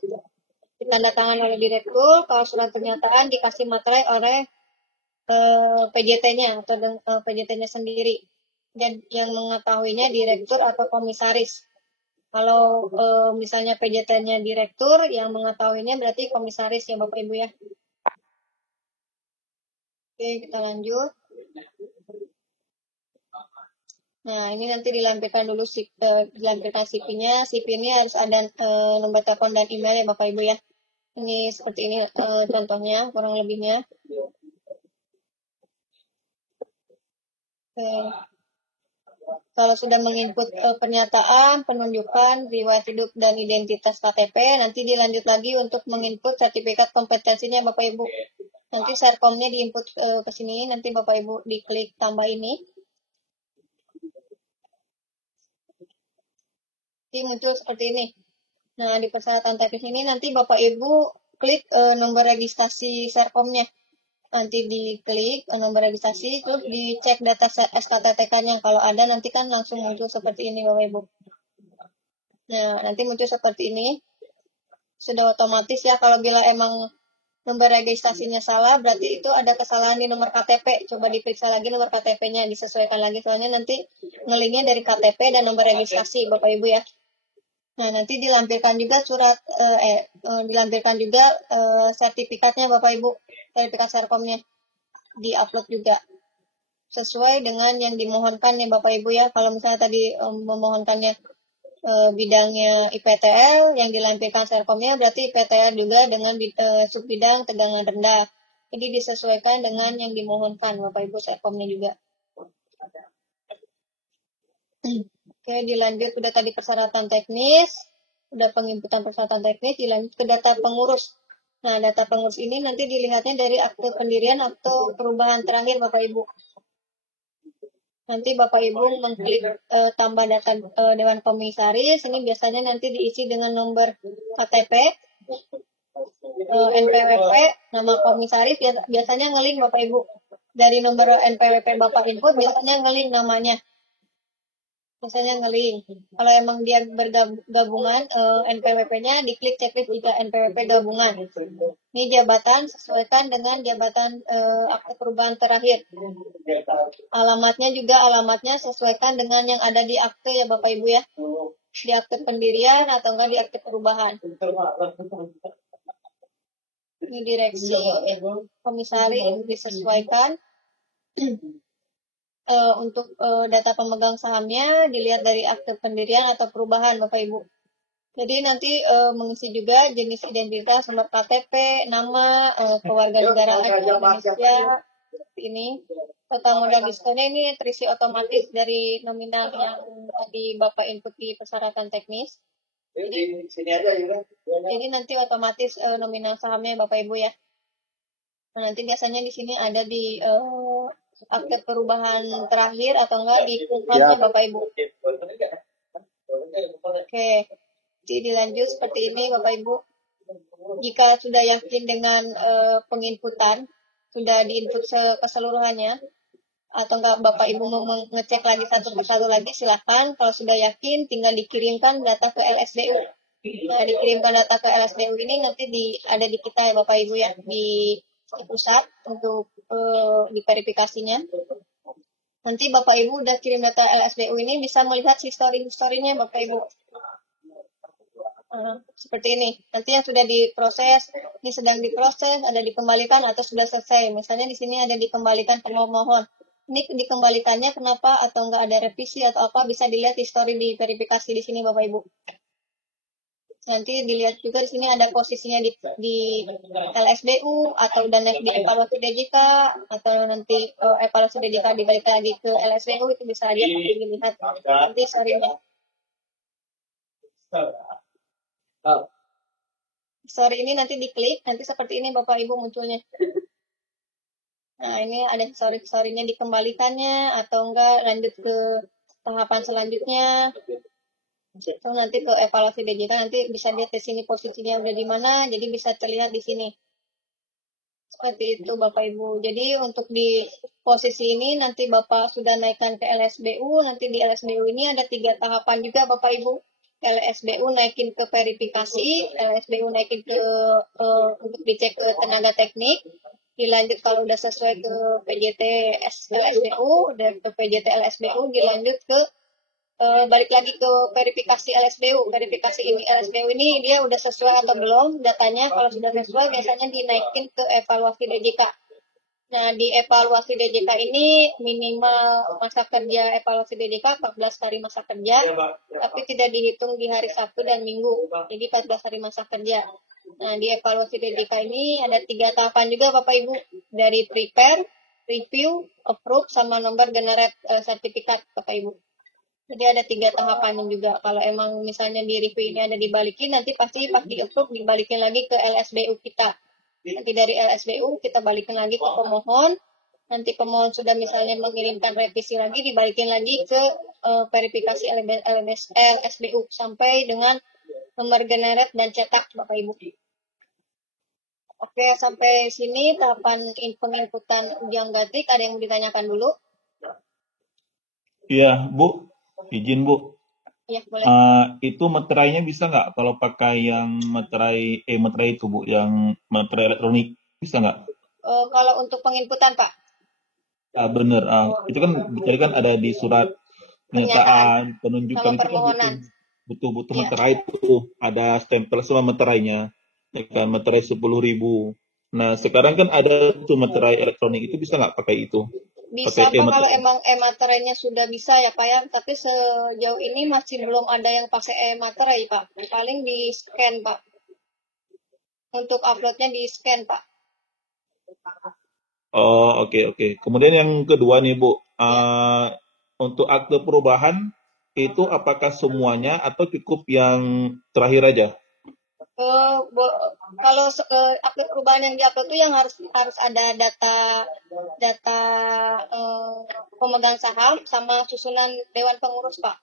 ditandatangan oleh direktur. Kalau surat pernyataan dikasih materai oleh PJT-nya atau PJT-nya sendiri, dan yang mengetahuinya direktur atau komisaris. Kalau misalnya PJT-nya direktur, yang mengetahuinya berarti komisaris ya Bapak Ibu ya. Oke, kita lanjut. Nah, ini nanti dilampirkan dulu dilampirkan CV-nya. CV ini harus ada nomor telepon dan email ya Bapak Ibu ya. Ini seperti ini contohnya, kurang lebihnya. Oke. Kalau sudah menginput pernyataan, penunjukan, riwayat hidup dan identitas KTP, nanti dilanjut lagi untuk menginput sertifikat kompetensinya Bapak Ibu. Nanti serkomnya diinput ke sini, nanti Bapak Ibu diklik tambah ini. Ini muncul seperti ini. Nah, di persyaratan teknis ini nanti Bapak Ibu klik nomor registrasi serkomnya. Nanti diklik nomor registrasi, terus dicek data SKTTK-nya. Kalau ada nanti kan langsung muncul seperti ini Bapak Ibu. Nah, nanti muncul seperti ini. Sudah otomatis ya, kalau bila emang nomor registrasinya salah, berarti itu ada kesalahan di nomor KTP. Coba diperiksa lagi nomor KTP-nya, disesuaikan lagi. Soalnya nanti ngelingnya dari KTP dan nomor registrasi Bapak Ibu ya. Nah, nanti dilampirkan juga sertifikatnya Bapak Ibu, sertifikat serkomnya diupload juga sesuai dengan yang dimohonkan ya Bapak Ibu ya. Kalau misalnya tadi memohonkannya bidangnya IPTL, yang dilampirkan serkomnya berarti IPTL juga dengan subbidang tegangan rendah. Jadi disesuaikan dengan yang dimohonkan Bapak Ibu serkomnya juga. Oke, dilanjut udah tadi persyaratan teknis, udah penginputan persyaratan teknis, dilanjut ke data pengurus. Nah, data pengurus ini nanti dilihatnya dari akte pendirian atau perubahan terakhir Bapak Ibu. Nanti Bapak Ibu mengklik tambah data Dewan Komisaris, ini biasanya nanti diisi dengan nomor KTP, NPWP, nama komisaris, biasanya ngelink Bapak Ibu. Dari nomor NPWP Bapak input, biasanya ngelink namanya. Biasanya ngelink. Kalau emang dia bergabungan NPWP-nya, diklik checklist jika NPWP gabungan. Ini jabatan sesuaikan dengan jabatan akte perubahan terakhir. Alamatnya sesuaikan dengan yang ada di akte ya Bapak Ibu ya. Di akte pendirian atau enggak di akte perubahan. Ini direksi, komisaris disesuaikan. Untuk data pemegang sahamnya dilihat dari akte pendirian atau perubahan Bapak Ibu. Jadi nanti mengisi juga jenis identitas, nomor KTP, nama, kewarganegaraan Indonesia, ini. Total modal diskonnya ini terisi otomatis dari nominal yang tadi Bapak input di persyaratan teknis. Jadi nanti otomatis nominal sahamnya Bapak Ibu ya. Nah, nanti biasanya di sini ada di akte perubahan terakhir atau enggak di kumhamnya Bapak Ibu. Oke, jadi dilanjut seperti ini Bapak Ibu. Jika sudah yakin dengan penginputan, sudah diinput keseluruhannya, atau enggak Bapak Ibu mau ngecek lagi satu persatu lagi, silahkan. Kalau sudah yakin, tinggal dikirimkan data ke LSDU. Nah, dikirimkan data ke LSDU ini nanti ada di kita ya Bapak Ibu ya, di pusat untuk diverifikasinya. Nanti Bapak Ibu udah kirim data LSDU ini bisa melihat historinya Bapak Ibu. Seperti ini. Nanti yang sudah diproses, ini sedang diproses, ada dikembalikan atau sudah selesai. Misalnya di sini ada dikembalikan pemohon. Ini dikembalikannya kenapa atau enggak ada revisi atau apa, bisa dilihat histori di verifikasi di sini Bapak Ibu. Nanti dilihat juga di sini ada posisinya di LSDU atau udah naik di evaluasi DJK atau nanti evaluasi DJK dibalik lagi ke LSDU, itu bisa aja dilihat nanti sorenya. Sorry ini nanti diklik, nanti seperti ini Bapak Ibu munculnya. Nah ini ada sorry-nya dikembalikannya atau enggak lanjut ke tahapan selanjutnya. So, nanti ke evaluasi DJK nanti bisa lihat di sini posisinya udah di mana, jadi bisa terlihat di sini. Seperti itu Bapak Ibu. Jadi untuk di posisi ini nanti Bapak sudah naikkan ke LSBU, nanti di LSBU ini ada 3 tahapan juga Bapak Ibu. LSBU naikin ke verifikasi, LSBU naikin ke untuk dicek ke tenaga teknik, dilanjut kalau udah sesuai ke PJT LSBU, dan ke PJT LSBU dilanjut ke balik lagi ke verifikasi LSBU. Verifikasi ini LSBU ini dia udah sesuai atau belum datanya. Kalau sudah sesuai biasanya dinaikin ke evaluasi DJK. Nah, di evaluasi DJK ini minimal masa kerja evaluasi DJK 14 hari masa kerja, tapi tidak dihitung di hari Sabtu dan Minggu. Jadi 14 hari masa kerja. Nah, di evaluasi DJK ini ada 3 tahapan juga Bapak Ibu. Dari prepare, review, approve, sama nomor generate sertifikat Bapak Ibu. Jadi ada 3 tahapan juga. Kalau emang misalnya di review ini ada dibalikin, nanti pasti pas di approve dibalikin lagi ke LSBU kita. Nanti dari LSBU kita balikin lagi ke pemohon. Nanti pemohon sudah misalnya mengirimkan revisi lagi, dibalikin lagi ke verifikasi LSBU sampai dengan nomor generate dan cetak Bapak Ibu. Oke, sampai sini tahapan penginputan ujian batik. Ada yang ditanyakan dulu? Iya, Bu. Izin, Bu. Ya, boleh. Itu meterainya bisa nggak kalau pakai yang meterai itu, Bu, yang meterai elektronik bisa nggak? Kalau untuk penginputan, Pak? Bener. Itu kan jadi kan ada di surat pernyataan penunjukan itu kan butuh meterai itu, ada stempel sama meterainya, ya kan, meterai 10.000. Nah, sekarang kan ada tuh meterai elektronik, itu bisa nggak pakai itu? Bisa Pak, kalau emang e-materainya sudah bisa ya Pak ya, tapi sejauh ini masih belum ada yang pakai e-materai Pak, paling di scan Pak, untuk uploadnya di scan Pak. Oh, oke. Kemudian yang kedua nih Bu, untuk akte perubahan itu apakah semuanya atau cukup yang terakhir aja? Kalau upload perubahan yang diupload itu yang harus ada data pemegang saham sama susunan dewan pengurus Pak,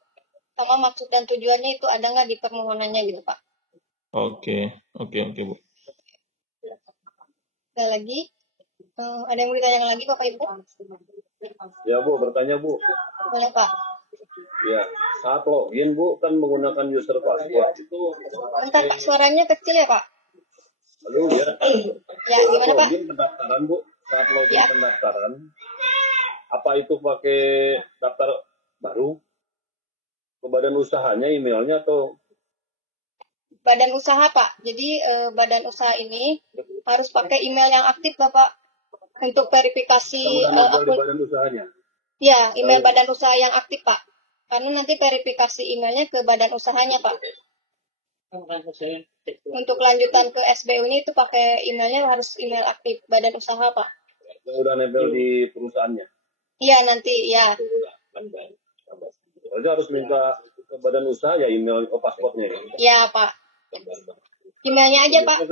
sama maksud dan tujuannya itu ada nggak di permohonannya gitu Pak. Oke Bu. Ada lagi? Ada yang mau ditanya lagi Bapak Ibu? Ya Bu, bertanya Bu. Boleh Pak. Ya, saat login Bu kan menggunakan user password itu. Bentar Pak, suaranya kecil ya Pak. Halo ya. Ya, gimana Pak? Login pendaftaran Bu, saat login Ya. pendaftaran, apa itu pakai daftar baru? Ke badan usahanya emailnya atau? Badan usaha Pak. Jadi badan usaha ini harus pakai email yang aktif Bapak untuk verifikasi akun. Badan usahanya. Ya, email badan usaha yang aktif Pak. Karena nanti verifikasi emailnya ke badan usahanya Pak. Untuk lanjutan ke SBU-nya itu pakai emailnya harus email aktif badan usaha Pak. Yang udah nempel di perusahaannya. Iya nanti ya. Jadi harus minta ke badan usaha ya email paspornya ya. Ya Pak. Emailnya aja Pak.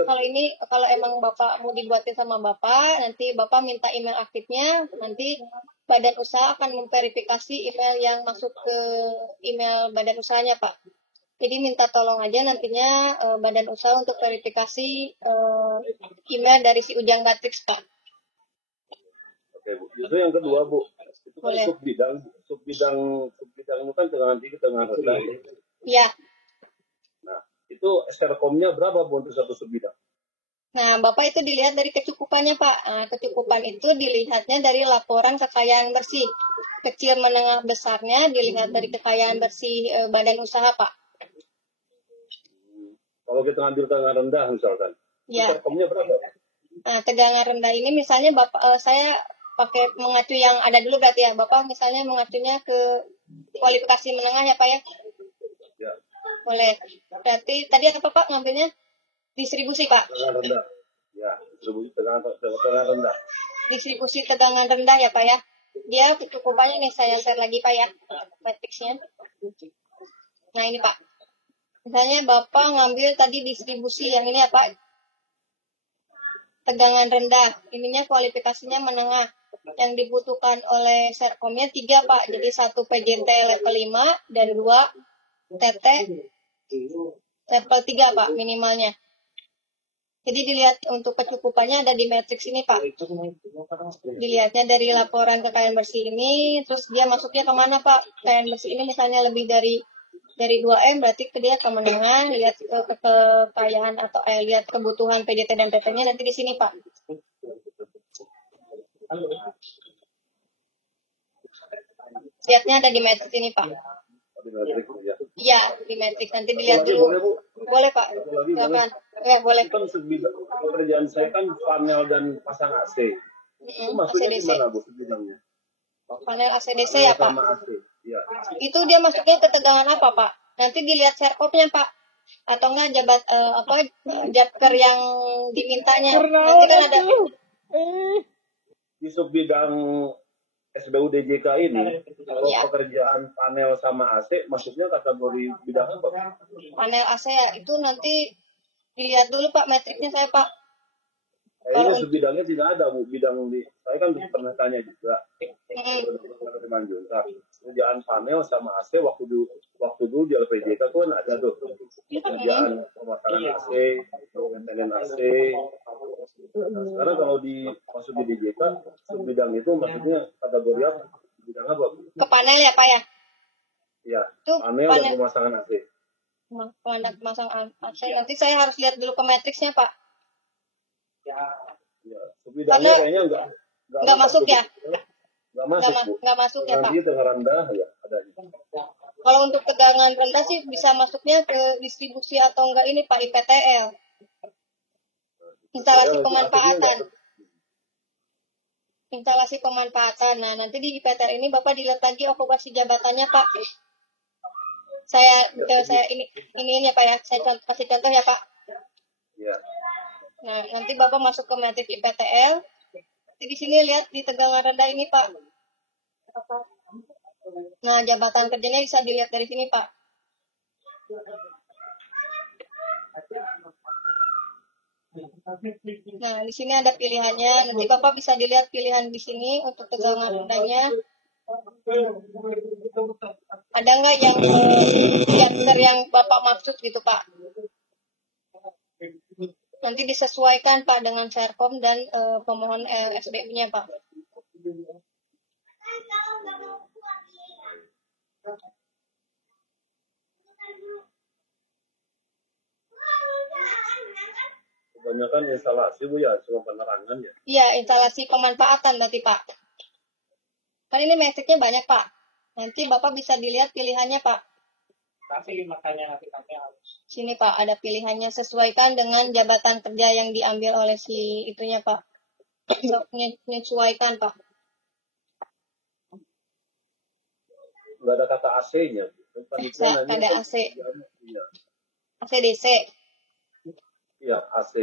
Kalau emang Bapak mau dibuatin sama Bapak, nanti Bapak minta email aktifnya, nanti badan usaha akan memverifikasi email yang masuk ke email badan usahanya Pak. Jadi minta tolong aja nantinya badan usaha untuk verifikasi email dari si Ujang Batik Pak. Oke Bu. Itu yang kedua Bu. Itu kan Boleh. subbidang itu kan tegangan tinggi, tegangan rendah. Ya. Nah, itu SRCOM-nya berapa Bu untuk satu subbidang? Nah, Bapak itu dilihat dari kecukupannya, Pak. Nah, kecukupan itu dilihatnya dari laporan kekayaan bersih. Kecil, menengah, besarnya dilihat dari kekayaan bersih badan usaha, Pak. Kalau kita ngambil tegangan rendah misalkan, Ya. SRCOM-nya berapa? Nah, tegangan rendah ini misalnya Bapak saya pakai mengacu yang ada dulu berarti ya. Bapak misalnya mengacunya ke kualifikasi menengah ya, Pak ya? Ya. Boleh. Berarti tadi apa Pak ngambilnya? Distribusi Pak. Tegangan rendah. Ya, distribusi tegangan rendah. Distribusi tegangan rendah ya Pak ya. Dia kecukupannya nih saya share lagi Pak ya. Matriksnya. Nah ini Pak. Misalnya Bapak ngambil tadi distribusi yang ini ya Pak. Tegangan rendah. Ininya kualifikasinya menengah. Yang dibutuhkan oleh Serkomnya 3 Pak. Jadi 1 PJT level 5 dan 2 TT level 3 Pak minimalnya. Jadi dilihat untuk kecukupannya ada di matriks ini Pak. Dilihatnya dari laporan kekayaan bersih ini, terus dia masuknya kemana Pak? Kekayaan bersih ini misalnya lebih dari 2M, berarti dia kemenangan. Lihat kekayaan atau lihat kebutuhan PDT dan PP-nya nanti di sini Pak. Lihatnya ada di matriks ini Pak. Iya, di matriks. Nanti dilihat dulu. Boleh Pak. Silakan. Ya, boleh. Kan pekerjaan saya kan panel dan pasang AC. Itu maksudnya ACDC. gimana Bu sebidangnya? Panel ACDC ya Pak. Sama AC. Ya. Itu dia masuknya ke tegangan apa Pak? Nanti dilihat serkopnya Pak. Atau enggak Japker yang dimintanya. Nanti kan ada Di subbidang SBU DJK ini, kalau ya, pekerjaan panel sama AC, maksudnya kategori bidang apa? panel AC ya, itu nanti dilihat dulu Pak metriknya saya Pak. Kayaknya sebidangnya tidak ada Bu, bidang di, saya kan pernah tanya juga. Kerjaan panel sama AC waktu dulu di LPJK kan ada tuh kerjaan pemasangan AC, maintenance AC. Nah, sekarang kalau masuk di DJK, bidang itu maksudnya kategori apa? Bidang apa? Ke panel ya Pak ya? Iya, Itu panel dan pemasangan AC. Pemasang AC. Nanti saya harus lihat dulu ke matriksnya Pak. Ya, bidangnya kayaknya enggak masuk ya? Enggak masuk ya Pak. Nanti tegangan rendah ya ada. Kalau untuk tegangan rendah sih bisa masuknya ke distribusi atau enggak ini Pak, IPTL. Instalasi pemanfaatan. Instalasi pemanfaatan. Nah, nanti di IPTL ini Bapak dilihat lagi okupasi jabatannya Pak. Saya ini ya Pak ya. Saya kasih contoh ya Pak. Iya. Nah, nanti Bapak masuk ke matriks IPTL. Di sini lihat di tegangan rendah ini Pak. Nah, jabatan kerjanya bisa dilihat dari sini Pak. Nah, di sini ada pilihannya. Nanti Bapak bisa dilihat pilihan di sini untuk tegangan rendahnya. Ada nggak yang Bapak maksud gitu Pak? Nanti disesuaikan Pak dengan Serkom dan pemohon SBU-nya Pak. Kebanyakan instalasi Bu ya, cuma penerangan ya. Iya, instalasi pemanfaatan berarti Pak. Kan ini metriknya banyak Pak. Nanti Bapak bisa dilihat pilihannya Pak. Tapi makanya nanti kami harus. Sini Pak, ada pilihannya sesuaikan dengan jabatan kerja yang diambil oleh si itunya Pak. Menyesuaikan Pak. Nggak ada kata AC-nya. Ada AC. Iya. ACDC. Iya, AC.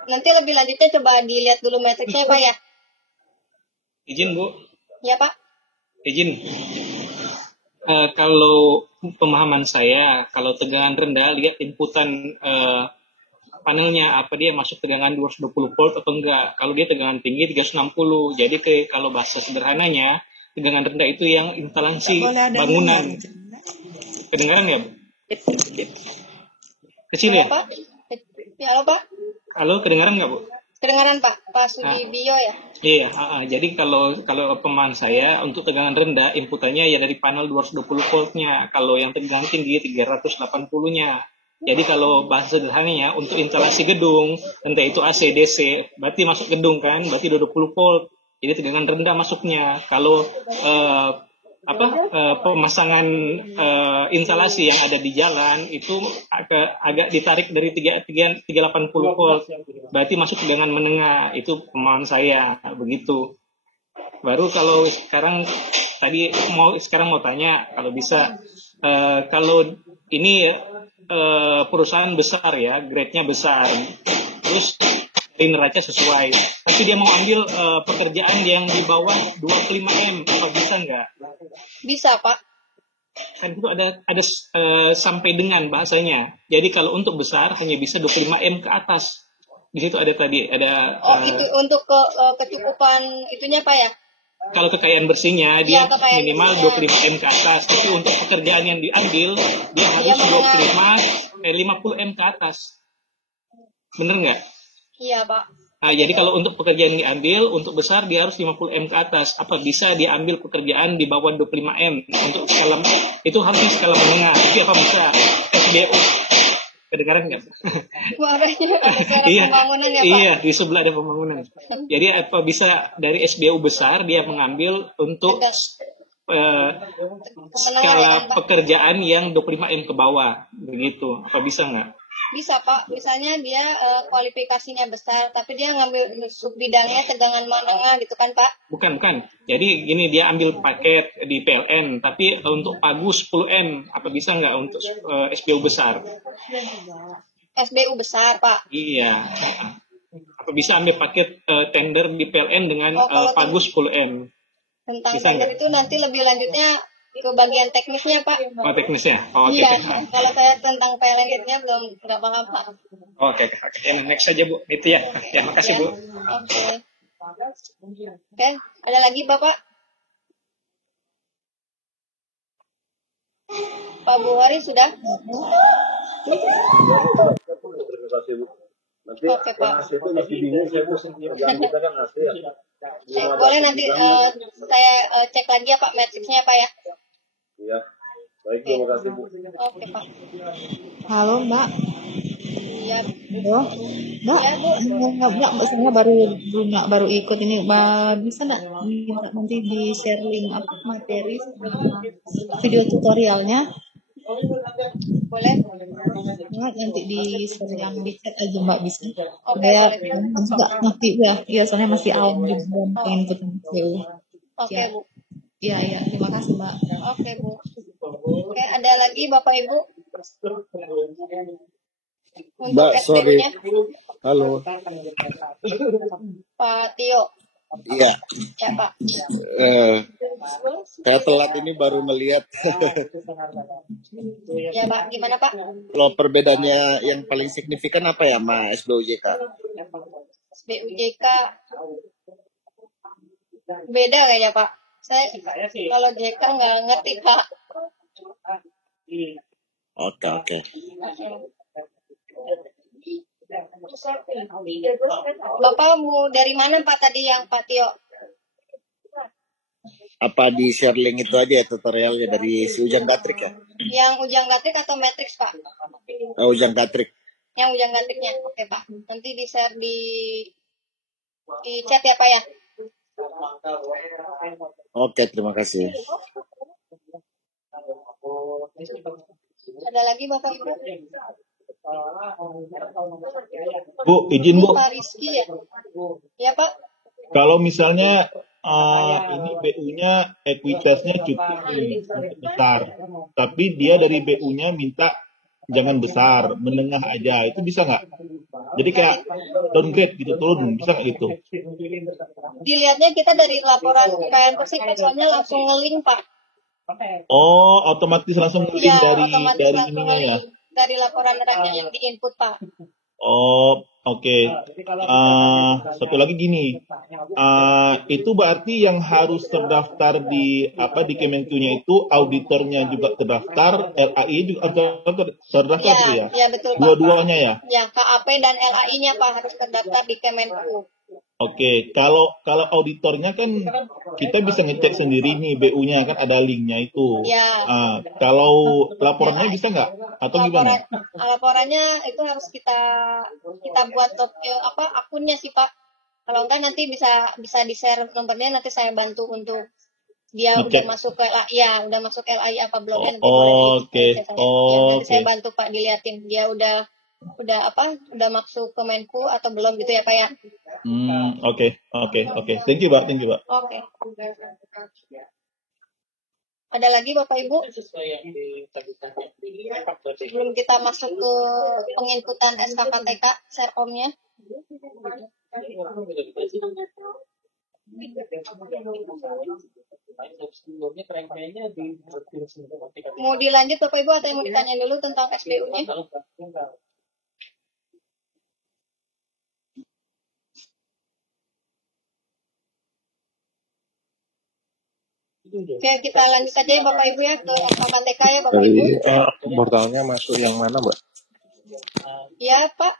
Nanti lebih lanjutnya coba dilihat dulu matriksnya Pak ya. Izin Bu. Ya Pak. Izin. Kalau pemahaman saya, kalau tegangan rendah, lihat inputan panelnya, apa dia masuk tegangan 220 volt atau enggak. Kalau dia tegangan tinggi 360. Jadi kalau bahasa sederhananya, tegangan rendah itu yang instalasi bangunan. Kedengaran ya, Bu? Kecil ya? Pak? Ya, halo Pak. Halo, kedengaran nggak Bu? Kedengaran Pak. Pak Sudibyo ya? Iya, jadi kalau pemahaman saya untuk tegangan rendah inputannya ya dari panel 220 voltnya. Kalau yang tegangan tinggi 380-nya. Jadi kalau bahasa sederhananya untuk instalasi gedung, entah itu AC, DC, berarti masuk gedung kan, berarti 20 volt. Jadi tegangan rendah masuknya. Kalau pemasangan instalasi yang ada di jalan itu agak ditarik dari 380 volt, berarti masuk tegangan menengah. Itu pemahaman saya begitu. Baru kalau sekarang mau tanya, kalau bisa kalau ini perusahaan besar ya, grade-nya besar, terus neraca sesuai, tapi dia mau ambil pekerjaan yang di bawah 25M, apa bisa nggak? Bisa Pak. Kan itu ada sampai dengan bahasanya. Jadi kalau untuk besar hanya bisa 25M ke atas. Di situ ada tadi ada. Itu untuk kecukupan itunya Pak ya? kalau kekayaan bersihnya dia Ya, kekayaan minimal bersihnya. 25 M ke atas, tapi untuk pekerjaan yang diambil dia harus Dia menengah. 50 M ke atas. Bener nggak? Iya, Pak. Nah, jadi kalau untuk pekerjaan yang diambil, untuk besar dia harus 50 M ke atas. Apa bisa diambil pekerjaan di bawah 25 M? Untuk skala, itu harus skala menengah. Tapi apa bisa? SBU. Kedengaran nggak? Suaranya ada suara Iya, pembangunan ya, Pak? iya, di sebelah ada pembangunan. Jadi apa bisa dari SBU besar dia mengambil untuk skala pekerjaan yang 25 M ke bawah, begitu. Apa bisa nggak? Bisa, Pak. Misalnya dia kualifikasinya besar, tapi dia ngambil sub bidangnya tegangan menengah gitu kan, Pak? Bukan. Jadi gini, dia ambil paket di PLN, tapi untuk pagu 10 M, apa bisa nggak untuk SBU besar? SBU besar, Pak. Iya. Apa bisa ambil paket tender di PLN dengan kalau pagu 10 M? Tentang Bisa tender nggak? itu nanti lebih lanjutnya ke bagian teknisnya, Pak. Oh, teknisnya? Oh, oke. Iya, kalau saya tentang PLN-nya belum nggak paham, Pak. Oke. Ya, next saja, Bu. Itu ya. Ya, makasih, Bu. Oke. Oke, ada lagi, Bapak? Pak Buhari sudah? Terima kasih, Bu. Nanti Oke, Pak. AC itu masih bingung saya, Bu. Kerjaan kita kan AC ya. Boleh nanti saya cek lagi ya, Pak, matriksnya, Pak, ya? Iya. Baik, terima kasih, Bu. Oke, Pak. Halo, Mbak. Iya. Halo, Mbak. Mbak, saya baru ikut ini. Mbak, bisa nggak minta nanti di share link apa materi video tutorialnya? Boleh. Mbak, nanti di share yang di chat aja, Mbak, bisa. Oke, Ya, boleh. Mbak, nanti ya, soalnya masih awam juga belum pengen ketemu. Oke, Bu. Iya, terima kasih, Mbak. Oke, Bu. Oke, ada lagi Bapak Ibu? Untuk Mbak, sorry. SPU-nya? Halo. Pak Tio. Iya. Ya, Pak. Saya telat ini baru melihat. Ya, Pak. Gimana, Pak? Kalau perbedaannya yang paling signifikan apa ya, Ma SBUJK? SBUJK beda kayaknya, Pak. Saya kalau JK nggak ngerti, Pak. Oke. Bapak mau dari mana, Pak, tadi yang Pak Tio? Apa di share link itu aja ya tutorialnya dari si Ujang Gatrik ya? Yang Ujang Gatrik atau Matrix, Pak? Ujang Gatrik. Yang Ujang Gatriknya. Oke, Pak. Nanti di-share di chat ya, Pak, ya? Oke, terima kasih. Ada lagi Bapak Ibu? Bu, izin Bu. Pak Rizky ya? Ya, Pak. Kalau misalnya ini BU-nya ekuitasnya cukup besar, tapi dia dari BU-nya minta jangan besar, menengah aja, itu bisa nggak? Jadi kayak downgrade gitu, turun, bisa nggak itu? Dilihatnya kita dari laporan KN Persib, soalnya langsung nge-link, Pak. Oh, otomatis langsung link Ya, dari otomatis langsung ininya ya? nge-link dari laporan rakyat yang di-input, Pak. Oh, oke. Satu lagi gini, itu berarti yang harus terdaftar di Kemenku-nya itu auditornya juga terdaftar, LAI juga terdaftar gitu ya? Ya, betul, Pak. Dua-duanya ya? Ya, KAP dan LAI-nya, Pak, harus terdaftar di Kemenku. Oke, kalau auditornya kan kita bisa ngecek sendiri nih BU-nya kan ada linknya itu. Ya. Kalau laporannya bisa nggak? Atau gimana? Laporannya itu harus kita buat akunnya sih, Pak. Kalau enggak nanti bisa di-share nomornya, nanti saya bantu untuk dia udah masuk ke LAI, udah masuk LAI apa belum ya? Oke. Nanti saya bantu Pak diliatin dia udah masuk ke Menku atau belum gitu ya, Pak, ya. Oke. Thank you, Pak. Oke. Ada lagi Bapak Ibu? Sebelum kita masuk ke penginputan SKKTK Serkomnya. Mau dilanjut Bapak Ibu atau yang mau ditanya dulu tentang SPU-nya? Oke, kita lanjut aja ya Bapak Ibu ya ke SKKTK ya Bapak Dari Ibu. portalnya masuk yang mana, Mbak? Ya Pak,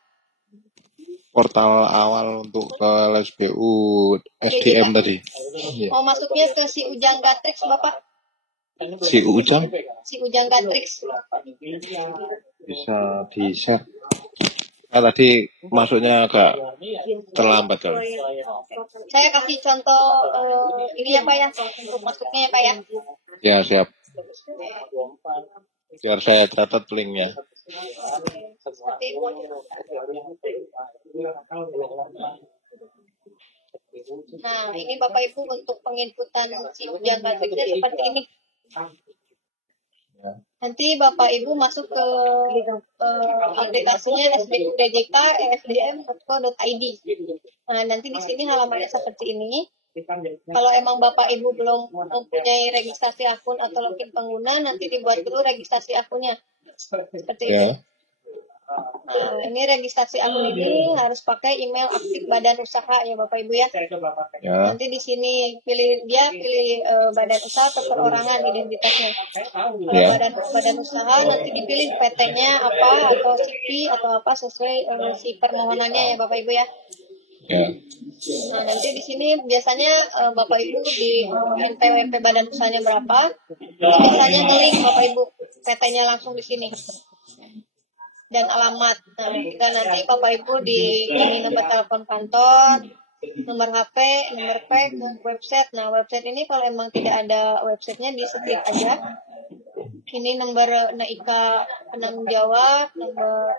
Portal awal untuk ke LSBU jadi SDM Pak. tadi. Iya. Mau masuknya ke si Ujang Gatrix Bapak. Si Ujang Si Ujang Gatrix. bisa di-share. Tadi masuknya agak terlambat kalau. Saya kasih contoh ini ya Pak ya, untuk masuknya ya Pak ya. Ya, siap. Biar saya catat linknya. Seperti itu. Nah, ini Bapak Ibu untuk penginputan si Ujang Gatrixnya seperti ini. Nanti Bapak Ibu masuk ke aplikasinya sbudjk.esdm.co.id. Nah, nanti di sini halamannya seperti ini. Kalau emang Bapak Ibu belum mempunyai registrasi akun atau login pengguna, nanti dibuat dulu registrasi akunnya. Seperti itu. Nah, ini registrasi akun ini harus pakai email aktif badan usaha ya Bapak Ibu ya. Ya. Nanti di sini pilih badan usaha atau perorangan identitasnya. Ya. Badan usaha nanti dipilih PT-nya apa atau CV atau apa sesuai si permohonannya ya Bapak Ibu ya. Ya. Nah, nanti di sini biasanya Bapak Ibu di NPWP badan usahanya berapa, biasanya nge-link Bapak Ibu PT-nya langsung di sini. Dan alamat. Nah, kita nanti Bapak Ibu di ini nomor telepon kantor, nomor HP, nomor fax, website. Nah, website ini kalau emang tidak ada websitenya di skip aja. Ini nomor NIK penanggung jawab,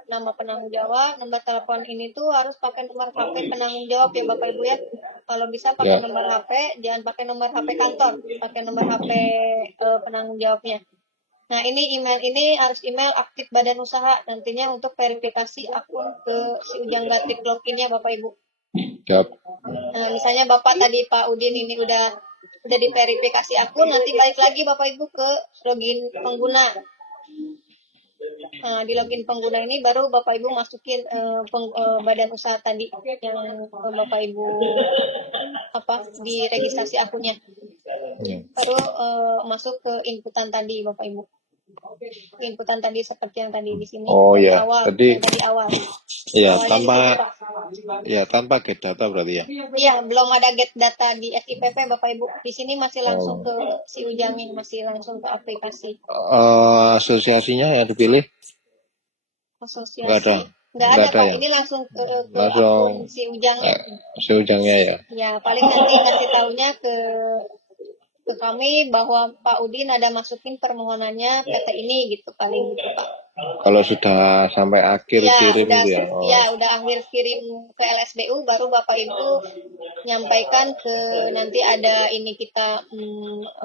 nama penanggung jawab, nomor telepon ini tuh harus pakai nomor HP penanggung jawab ya Bapak Ibu ya. Kalau bisa pakai nomor HP, jangan pakai nomor HP kantor, pakai nomor HP penanggung jawabnya. Nah, ini email ini harus email aktif badan usaha nantinya untuk verifikasi akun ke si Ujang Gatrix login-nya Bapak Ibu. Siap. Nah, misalnya Bapak tadi Pak Udin ini udah diverifikasi akun, nanti balik lagi Bapak Ibu ke login pengguna. Nah, di login pengguna ini baru Bapak Ibu masukin badan usaha tadi yang Bapak Ibu di registrasi akunnya. Baru masuk ke inputan tadi Bapak Ibu. Inputan tadi seperti yang tadi di sini. Oh ya. Awal, Tadi. tadi awal. Iya, Awalnya tanpa get data berarti ya. Iya, belum ada get data di SIPP Bapak Ibu. Di sini masih langsung ke si Ujangin, masih langsung ke aplikasi. Asosiasinya yang dipilih? Asosiasi. Enggak ada. Enggak ada Pak. Ya? Ini langsung ke langsung akun si Ujangnya. Si Ujangnya ya. Ya, paling nanti kasih taunya ke kami bahwa Pak Udin ada masukin permohonannya PT ini gitu paling gitu Pak. Kalau sudah sampai akhir kirim udah, gitu ya. Ya, udah akhir kirim ke LSBU baru Bapak Ibu nyampaikan ke nanti ada ini kita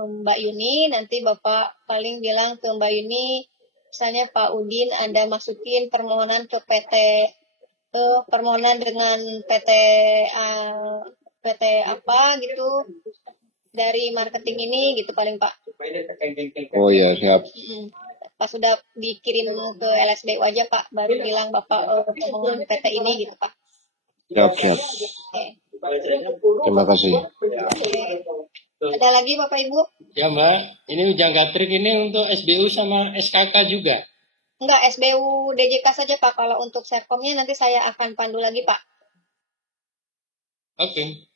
Mbak Yuni, nanti Bapak paling bilang ke Mbak Yuni misalnya Pak Udin ada masukin permohonan ke PT permohonan dengan PT apa gitu dari marketing ini gitu paling Pak. Oh ya, siap. Pas sudah dikirim ke LSBU aja Pak, baru bilang Bapak pemohon PT ini gitu Pak. Siap. Oke. Terima kasih. Ada lagi Bapak Ibu? Ya Mbak, ini Ujang Gatrix ini untuk SBU sama SKK juga? Enggak, SBU DJK saja Pak. Kalau untuk Serkomnya nanti saya akan pandu lagi Pak. Oke.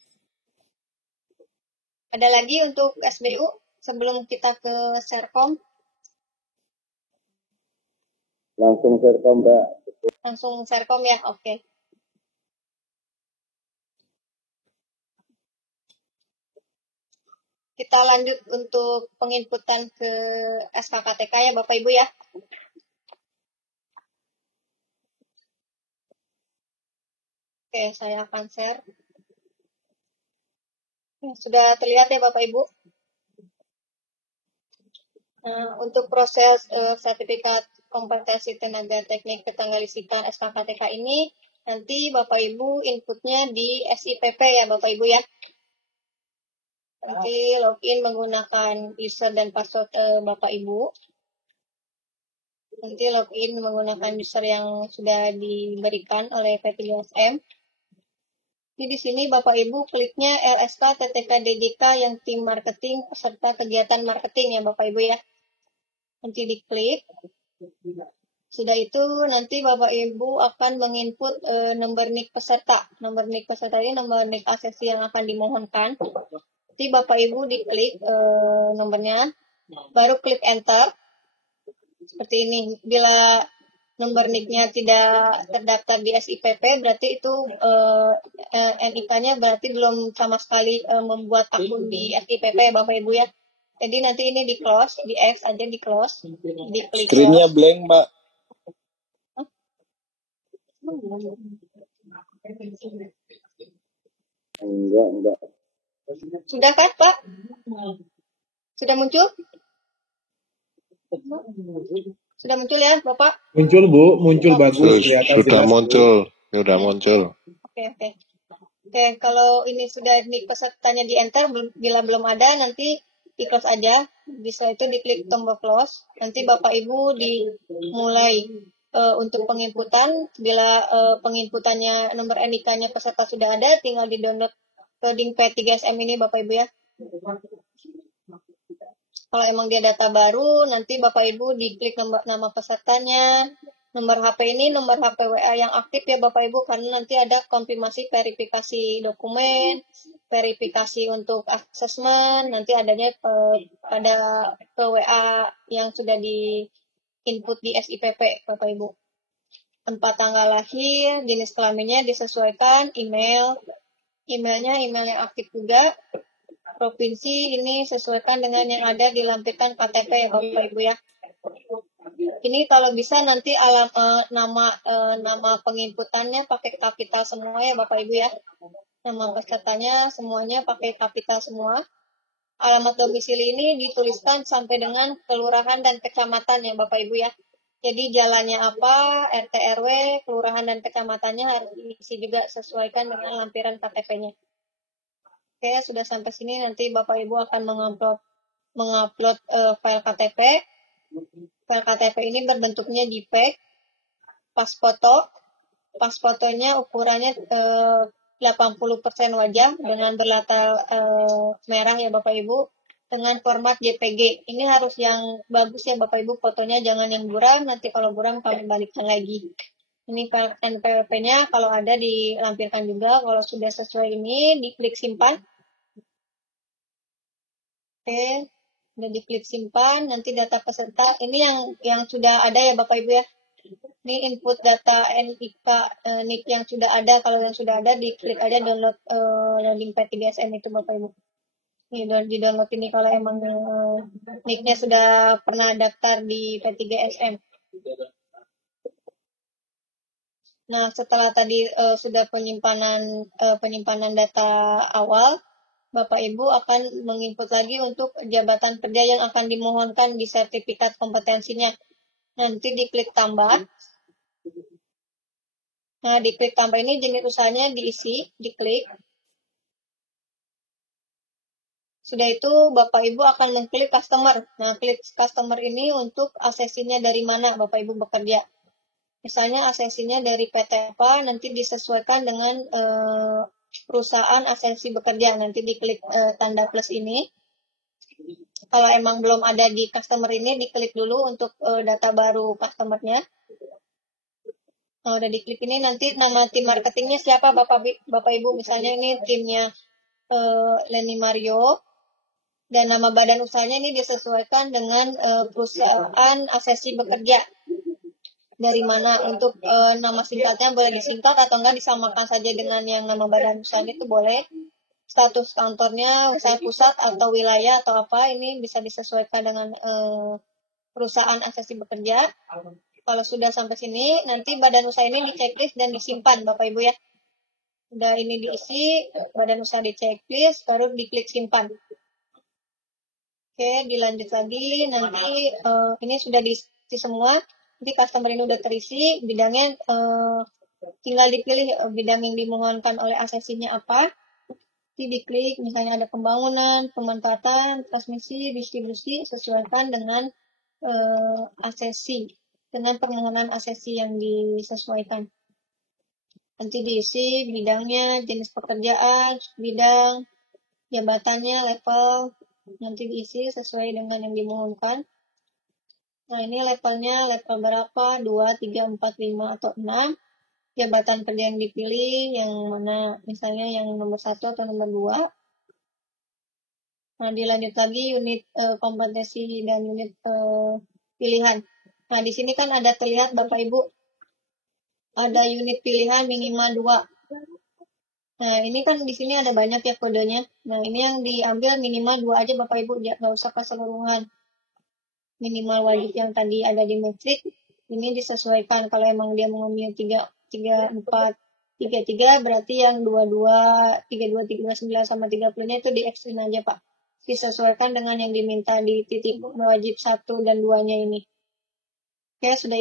Ada lagi untuk SBU sebelum kita ke Serkom? Langsung Serkom Mbak. Langsung Serkom ya, oke. Kita lanjut untuk penginputan ke SKKTK ya Bapak Ibu ya. Oke, saya akan share. Sudah terlihat ya Bapak Ibu? Untuk proses sertifikat kompetensi tenaga teknik ketenagalistikan SKKTK ini, nanti Bapak Ibu inputnya di SIPP ya Bapak Ibu ya. Nanti login menggunakan user dan password Bapak Ibu. Nanti login menggunakan user yang sudah diberikan oleh PT2SM. Jadi di sini Bapak Ibu kliknya LSK TTK DJK yang tim marketing peserta kegiatan marketing ya Bapak Ibu ya. Nanti diklik. Sudah itu nanti Bapak Ibu akan menginput nomor NIK peserta. Nomor NIK peserta ini nomor NIK asesi yang akan dimohonkan. Nanti Bapak Ibu diklik nomornya, baru klik enter. Seperti ini. Bila nomor NIK-nya tidak terdaftar di SIPP, berarti itu NIK-nya berarti belum sama sekali membuat akun di SIPP ya Bapak Ibu ya. Jadi nanti ini di close, di X aja di close, diklik Screen-nya close. blank, Mbak. Enggak. Sudah kan Pak? Sudah muncul? Sudah muncul ya Bapak? Muncul Bu, muncul bagus kelihatan Sudah jelas. muncul. Oke, kalau ini sudah NIK pesertanya di enter, bila belum ada nanti di close aja. Bisa itu diklik tombol close. Nanti Bapak Ibu dimulai untuk penginputan. Bila penginputannya nomor NIK-nya peserta sudah ada, tinggal di download coding P3SM ini Bapak Ibu ya. Kalau emang dia data baru, nanti Bapak Ibu diklik nama pesertanya. Nomor HP ini nomor HP WA yang aktif ya Bapak Ibu, karena nanti ada konfirmasi verifikasi dokumen, verifikasi untuk asesmen, nanti adanya pada ke WA yang sudah di input di SIPP Bapak Ibu. Tempat tanggal lahir, jenis kelaminnya disesuaikan, emailnya email yang aktif juga. Provinsi ini sesuaikan dengan yang ada dilampirkan KTP ya Bapak Ibu ya. Ini kalau bisa nanti nama penginputannya pakai kapital semua ya Bapak Ibu ya. Nama pesertanya semuanya pakai kapital semua. Alamat domisili ini dituliskan sampai dengan kelurahan dan kecamatan ya Bapak Ibu ya. Jadi jalannya apa, RT RW, kelurahan dan kecamatannya harus diisi juga sesuaikan dengan lampiran KTP-nya. Oke, sudah sampai sini nanti Bapak Ibu akan mengupload file KTP. File KTP ini berbentuknya JPEG, pas fotonya ukurannya 80% wajah dengan berlatar merah ya Bapak Ibu, dengan format JPG. Ini harus yang bagus ya Bapak Ibu, fotonya jangan yang buram, nanti kalau buram kami balikkan lagi. Ini file NPWP-nya kalau ada dilampirkan juga, kalau sudah sesuai ini diklik simpan. Oke, udah diklik simpan, nanti data peserta ini yang sudah ada ya Bapak Ibu ya. Ini input data NIK yang sudah ada. Kalau yang sudah ada diklik aja download loading P3SM itu Bapak Ibu. Ini di download ini kalau emang NIK-nya sudah pernah daftar di P3SM. Nah, setelah tadi sudah penyimpanan data awal, Bapak Ibu akan menginput lagi untuk jabatan kerja yang akan dimohonkan di sertifikat kompetensinya. Nanti diklik tambah. Nah, diklik tambah ini jenis usahanya diisi, diklik. Sudah itu Bapak Ibu akan mengklik customer. Nah, klik customer ini untuk asesinya dari mana Bapak Ibu bekerja. Misalnya asesinya dari PT apa, nanti disesuaikan dengan perusahaan asesi bekerja. Nanti diklik tanda plus ini. Kalau emang belum ada di customer ini, diklik dulu untuk data baru customernya. Nah, udah diklik ini, nanti nama tim marketingnya siapa Bapak Ibu. Misalnya ini timnya Leni Mario. Dan nama badan usahanya ini disesuaikan dengan perusahaan asesi bekerja. Dari mana, untuk nama singkatnya boleh disingkat atau enggak disamakan saja dengan yang nama badan usaha itu boleh. Status kantornya usaha pusat atau wilayah atau apa, ini bisa disesuaikan dengan perusahaan asesi bekerja. Kalau sudah sampai sini, nanti badan usaha ini di checklist dan disimpan Bapak Ibu ya. Udah ini diisi, badan usaha di checklist, baru diklik simpan. Oke, dilanjut lagi. Nanti ini sudah diisi semua. Nanti customer ini udah terisi, bidangnya tinggal dipilih bidang yang dimohonkan oleh asesinya apa. Nanti diklik, misalnya ada pembangunan, pemanfaatan, transmisi, distribusi, sesuaikan dengan asesi, dengan permohonan asesi yang disesuaikan. Nanti diisi bidangnya, jenis pekerjaan, bidang, jabatannya, level, nanti diisi sesuai dengan yang dimohonkan. Nah, ini levelnya level berapa? 2, 3, 4, 5, atau 6. Jabatan kerja yang dipilih, yang mana misalnya yang nomor 1 atau nomor 2. Nah, dilanjut lagi unit kompetensi dan unit pilihan. Nah, di sini kan ada terlihat Bapak Ibu, ada unit pilihan minimal 2. Nah, ini kan di sini ada banyak ya kodenya. Nah, ini yang diambil minimal 2 aja Bapak Ibu, nggak usah keseluruhan. Minimal wajib yang tadi ada di metrik, ini disesuaikan. Kalau emang dia mengambil 3, 4, 3, berarti yang 22, 32, 39 sama 30-nya itu di-extend aja Pak. Disesuaikan dengan yang diminta di titik wajib 1 dan 2-nya ini. Oke, sudah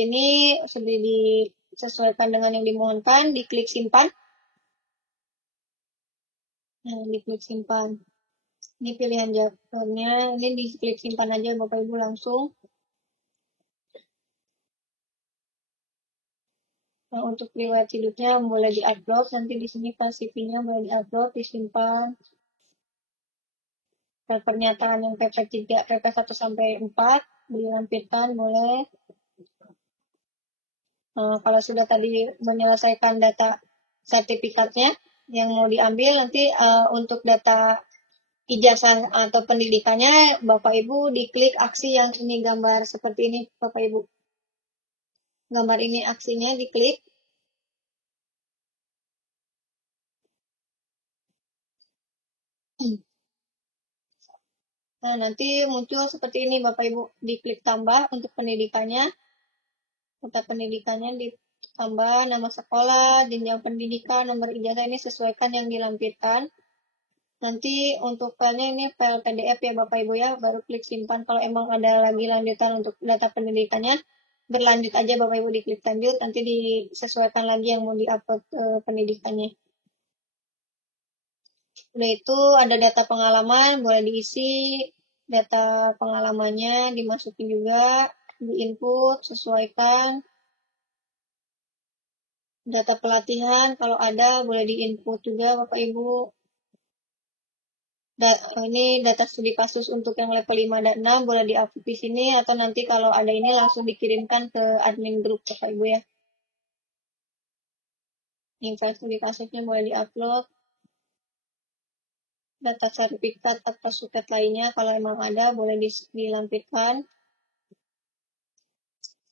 disesuaikan dengan yang dimohonkan, diklik simpan. Nah, diklik simpan. Ini pilihan jadwalnya, ini diklik simpan aja Bapak Ibu langsung. Nah, untuk riwayat hidupnya boleh di-upload, nanti di sini CV-nya boleh di-upload, disimpan. Pernyataan yang PP3, PP1 sampai 4 dilampirkan boleh. Kalau sudah tadi menyelesaikan data sertifikatnya yang mau diambil, nanti untuk data ijazah atau pendidikannya Bapak Ibu diklik aksi yang ini gambar seperti ini Bapak Ibu. Gambar ini aksinya diklik. Nah, nanti muncul seperti ini Bapak Ibu, diklik tambah untuk pendidikannya. Data pendidikannya ditambah nama sekolah, jenjang pendidikan, nomor ijazah, ini sesuaikan yang dilampirkan. Nanti untuk filenya ini file PDF ya Bapak Ibu ya, baru klik simpan. Kalau emang ada lagi lanjutan untuk data pendidikannya, berlanjut aja Bapak Ibu, diklik lanjut, nanti disesuaikan lagi yang mau diupload pendidikannya. Udah itu ada data pengalaman, boleh diisi data pengalamannya, dimasukin juga, diinput, sesuaikan. Data pelatihan kalau ada boleh diinput juga Bapak Ibu. Ini data studi kasus untuk yang level 5 dan 6 boleh di-upload di sini, atau nanti kalau ada ini langsung dikirimkan ke admin grup Bapak Ibu ya. Info studi kasusnya boleh di-upload. Data sertifikat atau suket lainnya kalau emang ada boleh dilampirkan.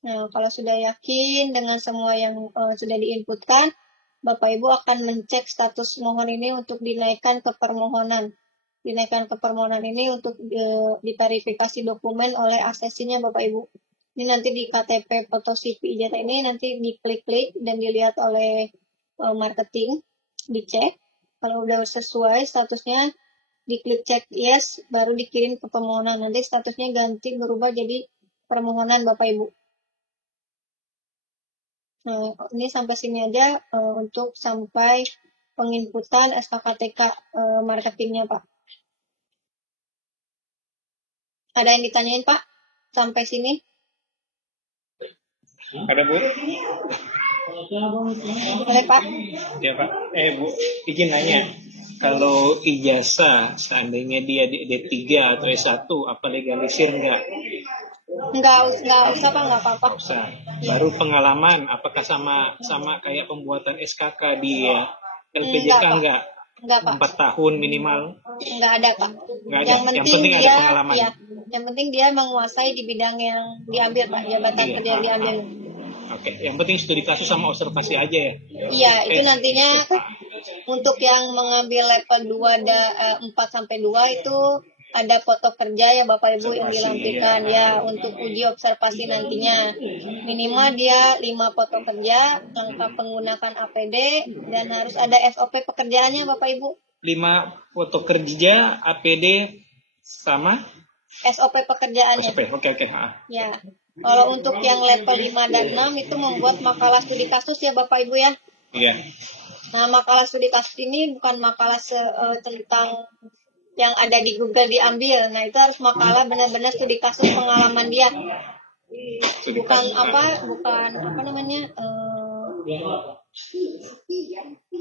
Nah, kalau sudah yakin dengan semua yang sudah diinputkan, Bapak Ibu akan mencek status mohon ini untuk dinaikkan ke permohonan. Dinaikkan ke permohonan ini untuk diverifikasi dokumen oleh asesinya Bapak Ibu. Ini nanti di KTP foto CV ijazah ini nanti diklik-klik dan dilihat oleh marketing, dicek. Kalau udah sesuai statusnya, diklik cek yes, baru dikirim ke permohonan. Nanti statusnya ganti berubah jadi permohonan Bapak Ibu. Nah, ini sampai sini aja untuk sampai penginputan SKKTK marketingnya Pak. Ada yang ditanyain Pak? Sampai sini? Ada Bu? Boleh Pak? Ya Pak. Bu, izin nanya. Kalau ijazah seandainya dia di D3 atau S1, apa legalisir enggak? Enggak usah Pak, enggak apa-apa. Usah. Baru pengalaman, apakah sama kayak pembuatan SKK di LPJK enggak? Enggak Pak. 4 tahun minimal? Enggak ada Pak. Enggak ada. Yang penting ada dia, pengalaman. Ya, yang penting dia menguasai di bidang yang diambil Pak, jabatan kerja yang diambil. Oke, yang penting studi kasus sama observasi aja ya? Iya, itu nantinya untuk yang mengambil level 4 sampai 2 itu ada foto kerja ya Bapak Ibu yang dilampirkan ya untuk uji observasi nantinya. Minimal dia 5 foto kerja, lengkap menggunakan APD, dan harus ada SOP pekerjaannya Bapak Ibu. 5 foto kerja, APD, sama? SOP pekerjaannya. SOP, oke. Ya. Kalau untuk yang level 5 dan 6 itu membuat makalah studi kasus ya Bapak Ibu ya. Iya. Nah, makalah studi kasus ini bukan makalah tentang yang ada di Google diambil. Nah, itu harus makalah benar-benar studi kasus pengalaman dia. Bukan apa namanya?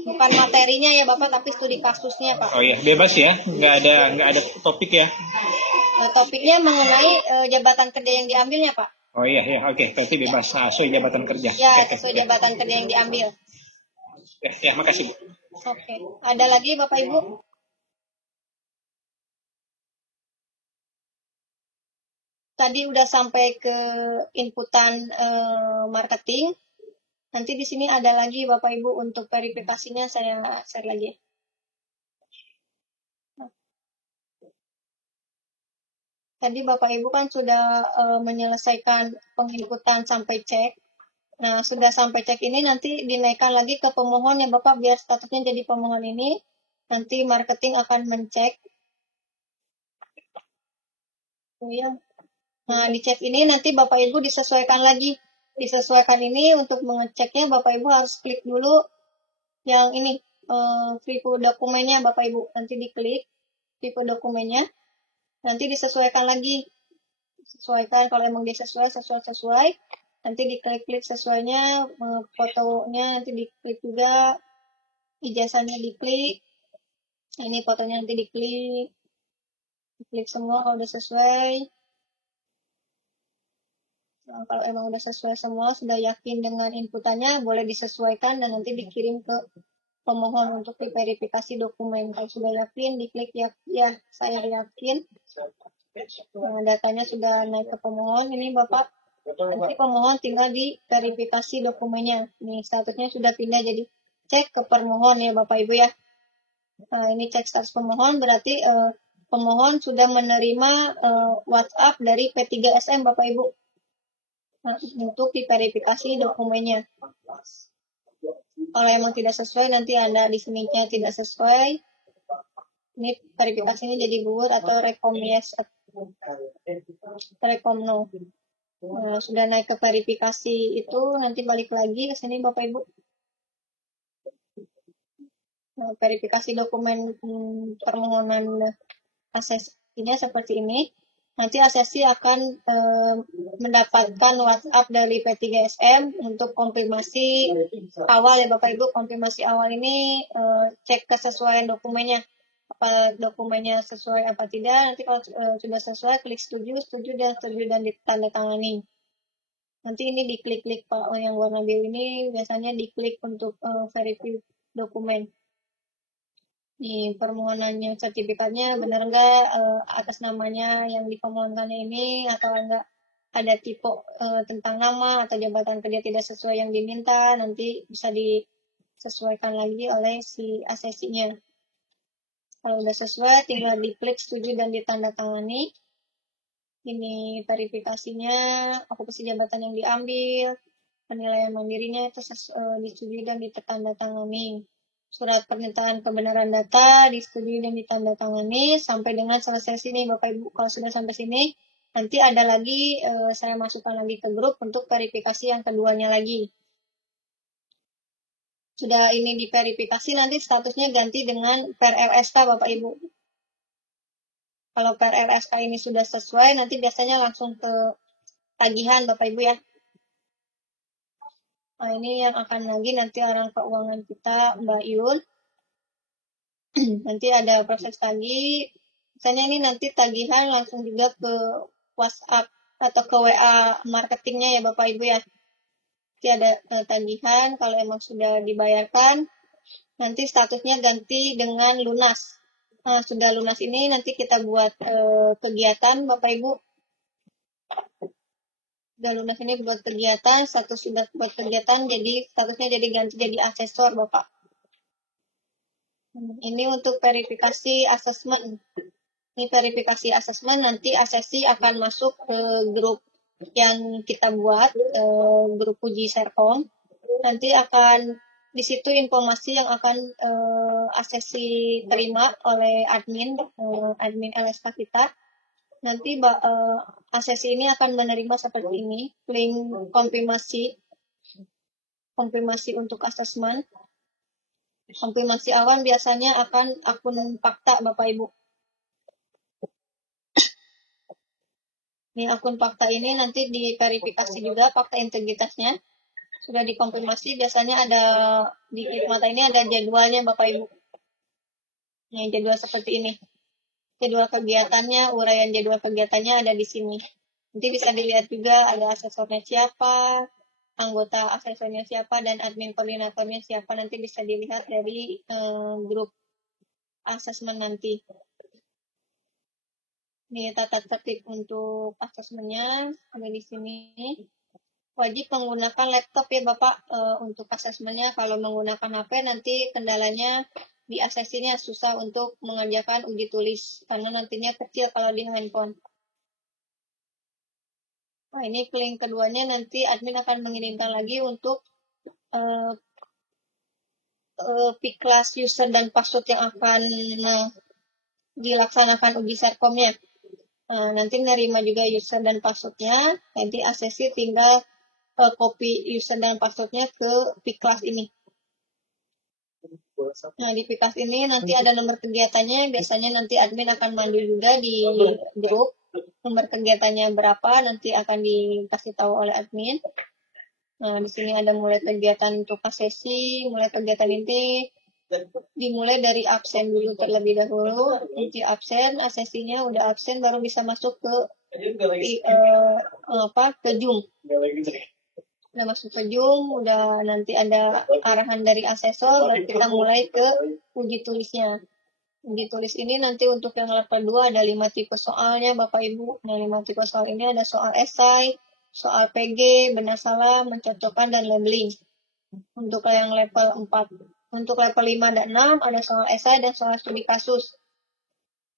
Bukan materinya ya Bapak, tapi studi kasusnya Pak. Oh iya, bebas ya, nggak ada topik ya. Topiknya mengenai jabatan kerja yang diambilnya Pak. Oh iya, oke, berarti bebas sesuai jabatan kerja. Ya, Oke, sesuai jabatan kerja yang diambil. ya, makasih Bu. Oke, ada lagi Bapak Ibu? Tadi udah sampai ke inputan marketing. Nanti di sini ada lagi Bapak Ibu untuk verifikasinya saya share lagi. Tadi Bapak Ibu kan sudah menyelesaikan penginputan sampai cek. Nah, sudah sampai cek ini nanti dinaikkan lagi ke pemohon ya Bapak, biar statusnya jadi pemohon ini. Nanti marketing akan mencek. Oh ya. Nah, di cek ini nanti Bapak Ibu disesuaikan lagi. Disesuaikan ini untuk mengeceknya Bapak Ibu harus klik dulu yang ini, tipe dokumennya Bapak Ibu. Nanti diklik tipe dokumennya. Nanti disesuaikan lagi. Sesuaikan kalau emang dia sesuai. Nanti diklik-klik sesuainya, fotonya nanti diklik juga, ijazahnya diklik, ini fotonya nanti diklik semua kalau udah sesuai. Nah, kalau emang udah sesuai semua, sudah yakin dengan inputannya, boleh disesuaikan dan nanti dikirim ke pemohon untuk diverifikasi dokumen. Kalau sudah yakin, diklik ya saya yakin. Nah, datanya sudah naik ke pemohon, ini Bapak. Nanti pemohon tinggal di verifikasi dokumennya. Ini statusnya sudah pindah jadi cek ke permohon ya Bapak Ibu ya. Nah, ini cek status pemohon berarti pemohon sudah menerima WhatsApp dari P3SM Bapak Ibu. Nah, untuk diverifikasi dokumennya. Kalau emang tidak sesuai nanti ada di sininya tidak sesuai. Ini verifikasinya jadi gugur atau rekom yes, rekom no. Sudah naik ke verifikasi itu nanti balik lagi ke sini Bapak Ibu. Nah, verifikasi dokumen permohonan asesinya seperti ini. Nanti asesi akan mendapatkan WhatsApp dari P3SM untuk konfirmasi awal ya Bapak Ibu. Konfirmasi awal ini cek kesesuaian dokumennya. Apa dokumennya sesuai apa tidak. Nanti kalau sudah sesuai klik setuju dan ditandatangani. Nanti ini diklik-klik Pak yang warna biru ini biasanya diklik untuk verify dokumen. Nih permohonannya sertifikatnya benar enggak atas namanya yang dipermohonkannya ini atau enggak ada tipe tentang nama atau jabatan kerja tidak sesuai yang diminta, nanti bisa disesuaikan lagi oleh si asesinya. Kalau udah sesuai tinggal diklik setuju dan ditandatangani. Ini verifikasinya, okupasi jabatan yang diambil, penilaian mandirinya itu disetujui dan ditandatangani. Surat permintaan kebenaran data disetujui dan ditandatangani sampai dengan selesai sini Bapak Ibu. Kalau sudah sampai sini, nanti ada lagi saya masukkan lagi ke grup untuk verifikasi yang keduanya lagi. Sudah ini diverifikasi nanti statusnya ganti dengan per RSK Bapak Ibu. Kalau per RSK ini sudah sesuai, nanti biasanya langsung ke tagihan Bapak Ibu ya. Nah, ini yang akan lagi nanti orang keuangan kita Mbak Yun. Nanti ada proses tagih. Misalnya ini nanti tagihan langsung juga ke WhatsApp atau ke WA marketingnya ya Bapak Ibu ya. Nanti ada tagihan, kalau emang sudah dibayarkan, nanti statusnya ganti dengan lunas. Nah, sudah lunas ini nanti kita buat kegiatan Bapak Ibu. Sudah lunas ini buat kegiatan, status sudah buat kegiatan, jadi statusnya jadi ganti jadi asesor Bapak. Ini untuk verifikasi asesmen. Ini verifikasi asesmen, nanti asesi akan masuk ke grup yang kita buat, grup uji Serkom. Nanti akan di situ informasi yang akan asesi terima oleh admin LSK kita. Nanti asesi ini akan menerima seperti ini, link konfirmasi untuk asesmen. Konfirmasi awal biasanya akan akun fakta Bapak Ibu. Ini akun fakta ini nanti diverifikasi juga fakta integritasnya. Sudah dikonfirmasi, biasanya ada di mata ini ada jadwalnya Bapak Ibu. Nih, jadwal seperti ini. Jadwal kegiatannya, uraian jadwal kegiatannya ada di sini. Nanti bisa dilihat juga ada asesornya siapa, anggota asesornya siapa, dan admin koordinatornya siapa. Nanti bisa dilihat dari grup asesmen nanti. Ini tata tertib untuk asesmennya ada di sini. Wajib menggunakan laptop ya Bapak untuk asesmennya. Kalau menggunakan HP nanti kendalanya di asesinya susah untuk mengerjakan uji tulis karena nantinya kecil kalau di handphone. Nah, ini link keduanya nanti admin akan mengirimkan lagi untuk P-class user dan password yang akan dilaksanakan uji serkomnya. Nanti menerima juga user dan passwordnya. Nanti asesi tinggal copy user dan passwordnya ke P-class ini. Nah, di P-class ini nanti ada nomor kegiatannya. Biasanya nanti admin akan mandu juga di grup. Nomor kegiatannya berapa nanti akan dikasih tahu oleh admin. Nah, di sini ada mulai kegiatan untuk sesi, mulai kegiatan ini dimulai dari absen dulu terlebih dahulu. Nanti absen, asesinya udah absen baru bisa masuk ke ke Zoom. Udah masuk ke Zoom, udah nanti ada arahan dari asesor, lalu kita mulai ke uji tulisnya. Uji tulis ini nanti untuk yang level 2 ada 5 tipe soalnya Bapak Ibu. Nah, 5 tipe soal ini ada soal esai, soal PG, benar salah, mencocokkan, dan labeling. Untuk yang level 4. Untuk level 5 dan 6 ada soal esai dan soal studi kasus.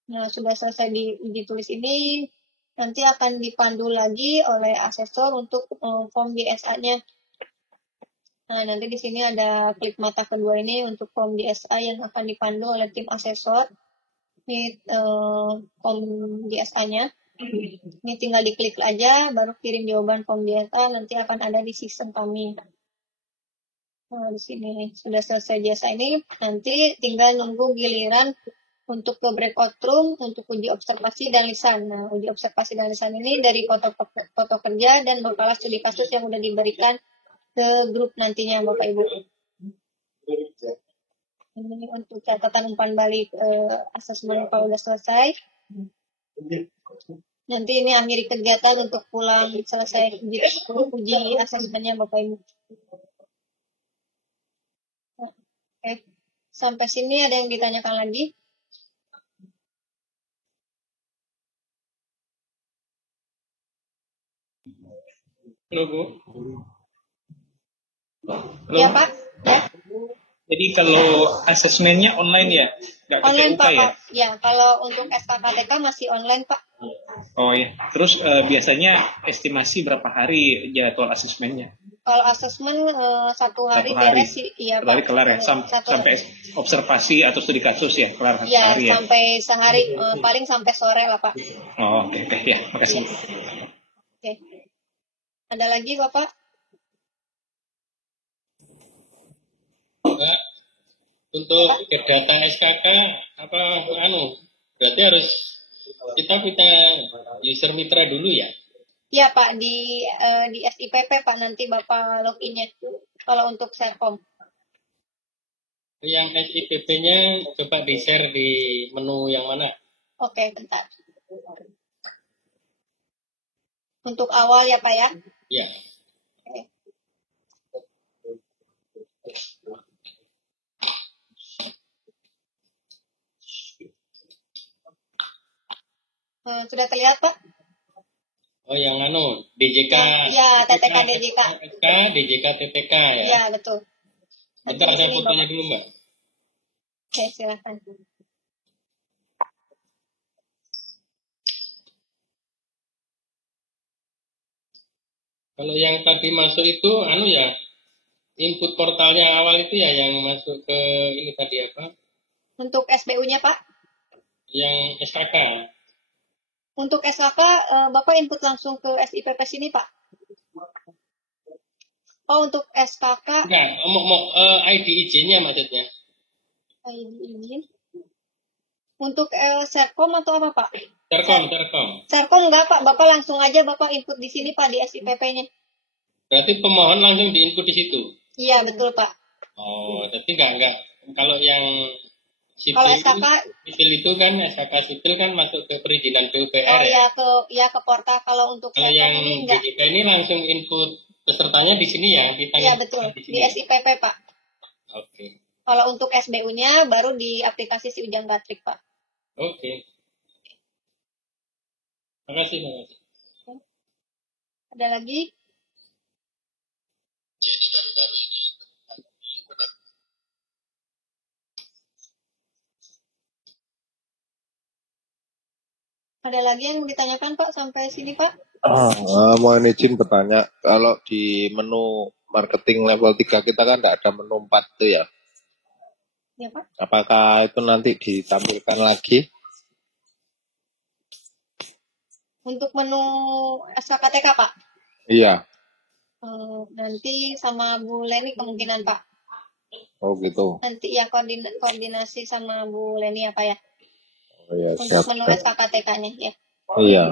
Nah, sudah selesai di uji tulis ini, nanti akan dipandu lagi oleh asesor untuk form DSA-nya. Nah, nanti di sini ada klik mata kedua ini untuk form DSA yang akan dipandu oleh tim asesor. Ini form DSA-nya. Ini tinggal diklik aja, baru kirim jawaban form DSA, nanti akan ada di sistem kami. Nah, di sini sudah selesai DSA ini, nanti tinggal nunggu giliran untuk ke breakout room, untuk uji observasi dan lisan. Nah, uji observasi dan lisan ini dari foto kerja dan makalah studi kasus yang sudah diberikan ke grup nantinya Bapak Ibu. Ini untuk catatan umpan balik asesmen kalau sudah selesai. Nanti ini akhiri kegiatan untuk pulang selesai uji asesmennya Bapak Ibu. Oke, sampai sini ada yang ditanyakan lagi? Halo Bu. Halo. Ya Pak. Ya. Jadi kalau asesmennya online ya, nggak pakai Online UK Pak. ya? Ya, kalau untuk SKKTK masih online Pak. Oh ya. Terus biasanya estimasi berapa hari jadwal asesmennya? Kalau asesmen 1 hari, beres sih, iya Satu hari Pak. kelar ya, sampai observasi atau studi kasus ya kelar Ya, sehari ya. sampai sehari, paling sampai sore lah Pak. Oh, oke ya, makasih. Oke. Ada lagi Bapak? Pak, untuk ke data SKK berarti harus kita user mitra dulu ya? Iya Pak, di SIPP Pak, nanti Bapak loginnya. Kalau untuk Serkom. Yang SIPP-nya coba di-share di menu yang mana? Oke, bentar. Untuk awal ya Pak ya? Ya. Oke. Sudah terlihat Pak? Oh, yang DJK. Ya, TTK DJK. DJK TTK ya? Ya, betul. Bentar, saya fotonya dulu Mbak. Oke, silakan. Kalau yang tadi masuk itu input portalnya awal itu ya yang masuk ke ini tadi apa? Untuk SBU-nya Pak? Yang SKK. Untuk SKK Bapak input langsung ke SIPP sini Pak? Oh, untuk SKK? Enggak, ID izin-nya maksudnya. ID izin? Untuk Serkom atau apa Pak? Serkom. Serkom enggak Pak, Bapak langsung aja Bapak input di sini Pak, di SIPP-nya. Berarti pemohon langsung diinput di situ. Iya, betul, Pak. Oh, tapi enggak. Kalau yang Kalau sipil SKK, itu kan SKK sipil kan masuk ke perizinan oh PUPR ya. ya ke Porta. Kalau untuk Kalau Serkom yang ini enggak. BGK ini langsung input pesertanya di sini ya, kita Iya, betul. di Di sini. SIPP, Pak. Oke. Kalau untuk SBU-nya baru di aplikasi si Ujang Gatrik, Pak. Oke. Makasih. Ada lagi? Ada lagi yang mau ditanyakan, Pak, sampai sini, Pak? Mohon izin bertanya, kalau di menu marketing level 3 kita kan nggak ada menu 4 tuh ya. Ya, Pak. Apakah itu nanti ditampilkan lagi? Untuk menu SKKTK, Pak? Iya. Nanti sama Bu Leni kemungkinan, Pak. Oh gitu. Nanti ya koordinasi sama Bu Leni ya, Pak ya. Oh ya, Untuk siap. menu SKKTK-nya ya. Iya,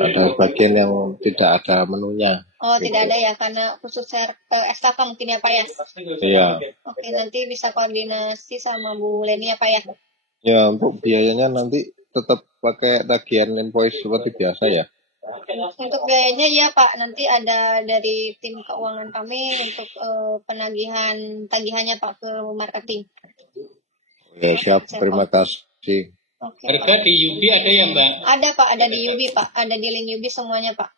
ada bagian yang tidak ada menunya. Oh, tidak ada ya, karena khusus SKK mungkin ya, Pak ya. Iya. Oke, nanti bisa koordinasi sama Bu Leni ya, Pak ya. Ya, untuk biayanya nanti tetap pakai tagihan invoice seperti biasa ya. Untuk biayanya ya, Pak, nanti ada dari tim keuangan kami untuk tagihannya Pak ke marketing. Ya, siap. Terima kasih. Oke. Harga di UB ada ya, Mbak? Ada, Pak, ada di UB, Pak. Ada di link UB semuanya, Pak.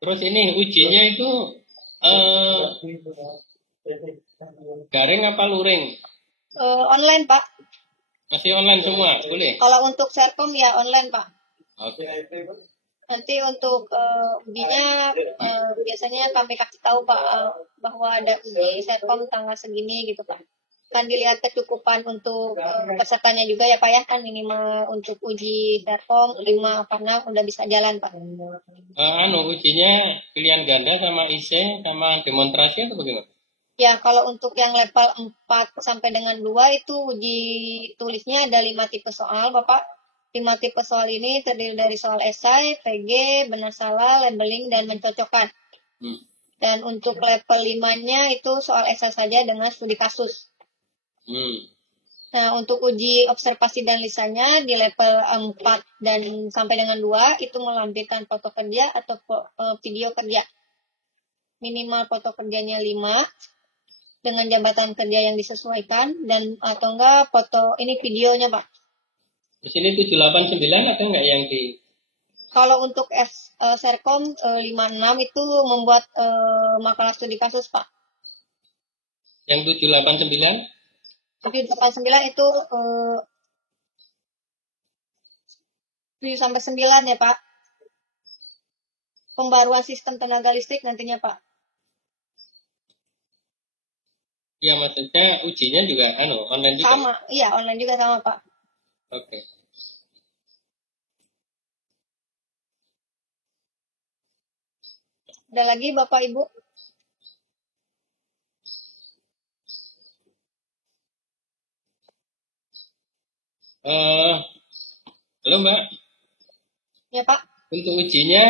Terus ini ujinya itu garing apa luring? Online, Pak. Masih online semua, boleh? Kalau untuk Serkom ya online, Pak. Oke. Nanti untuk ujinya biasanya kami kasih tahu, Pak, bahwa ada uji Serkom tanggal segini gitu, Pak. Kan dilihat kecukupan untuk pesertanya juga ya, Pak ya, kan minimal untuk uji Serkom 5 apa 6 udah bisa jalan, Pak. Ujinya pilihan ganda sama IC sama demonstrasi atau bagaimana? Ya, kalau untuk yang level 4 sampai dengan 2 itu uji tulisnya ada 5 tipe soal, Bapak. 5 tipe soal ini terdiri dari soal esai, PG, benar salah, labeling, dan mencocokkan. Dan untuk level 5-nya itu soal esai saja dengan studi kasus. Nah, untuk uji observasi dan lisannya di level 4 dan sampai dengan 2 itu melampirkan foto kerja atau video kerja. Minimal foto kerjanya 5 dengan jabatan kerja yang disesuaikan dan atau enggak foto ini videonya, Pak. Di sini 789 atau enggak yang di? Kalau untuk Serkom 56 itu membuat makalah studi kasus, Pak. Yang 789? 789 itu 7 sampai 9 ya, Pak. Pembaruan sistem tenaga listrik nantinya, Pak. Ya, maksudnya ujinya juga online juga? Sama, iya online juga sama, Pak. Oke. Ada lagi Bapak Ibu? Halo Mbak. Ya Pak. Untuk ujinya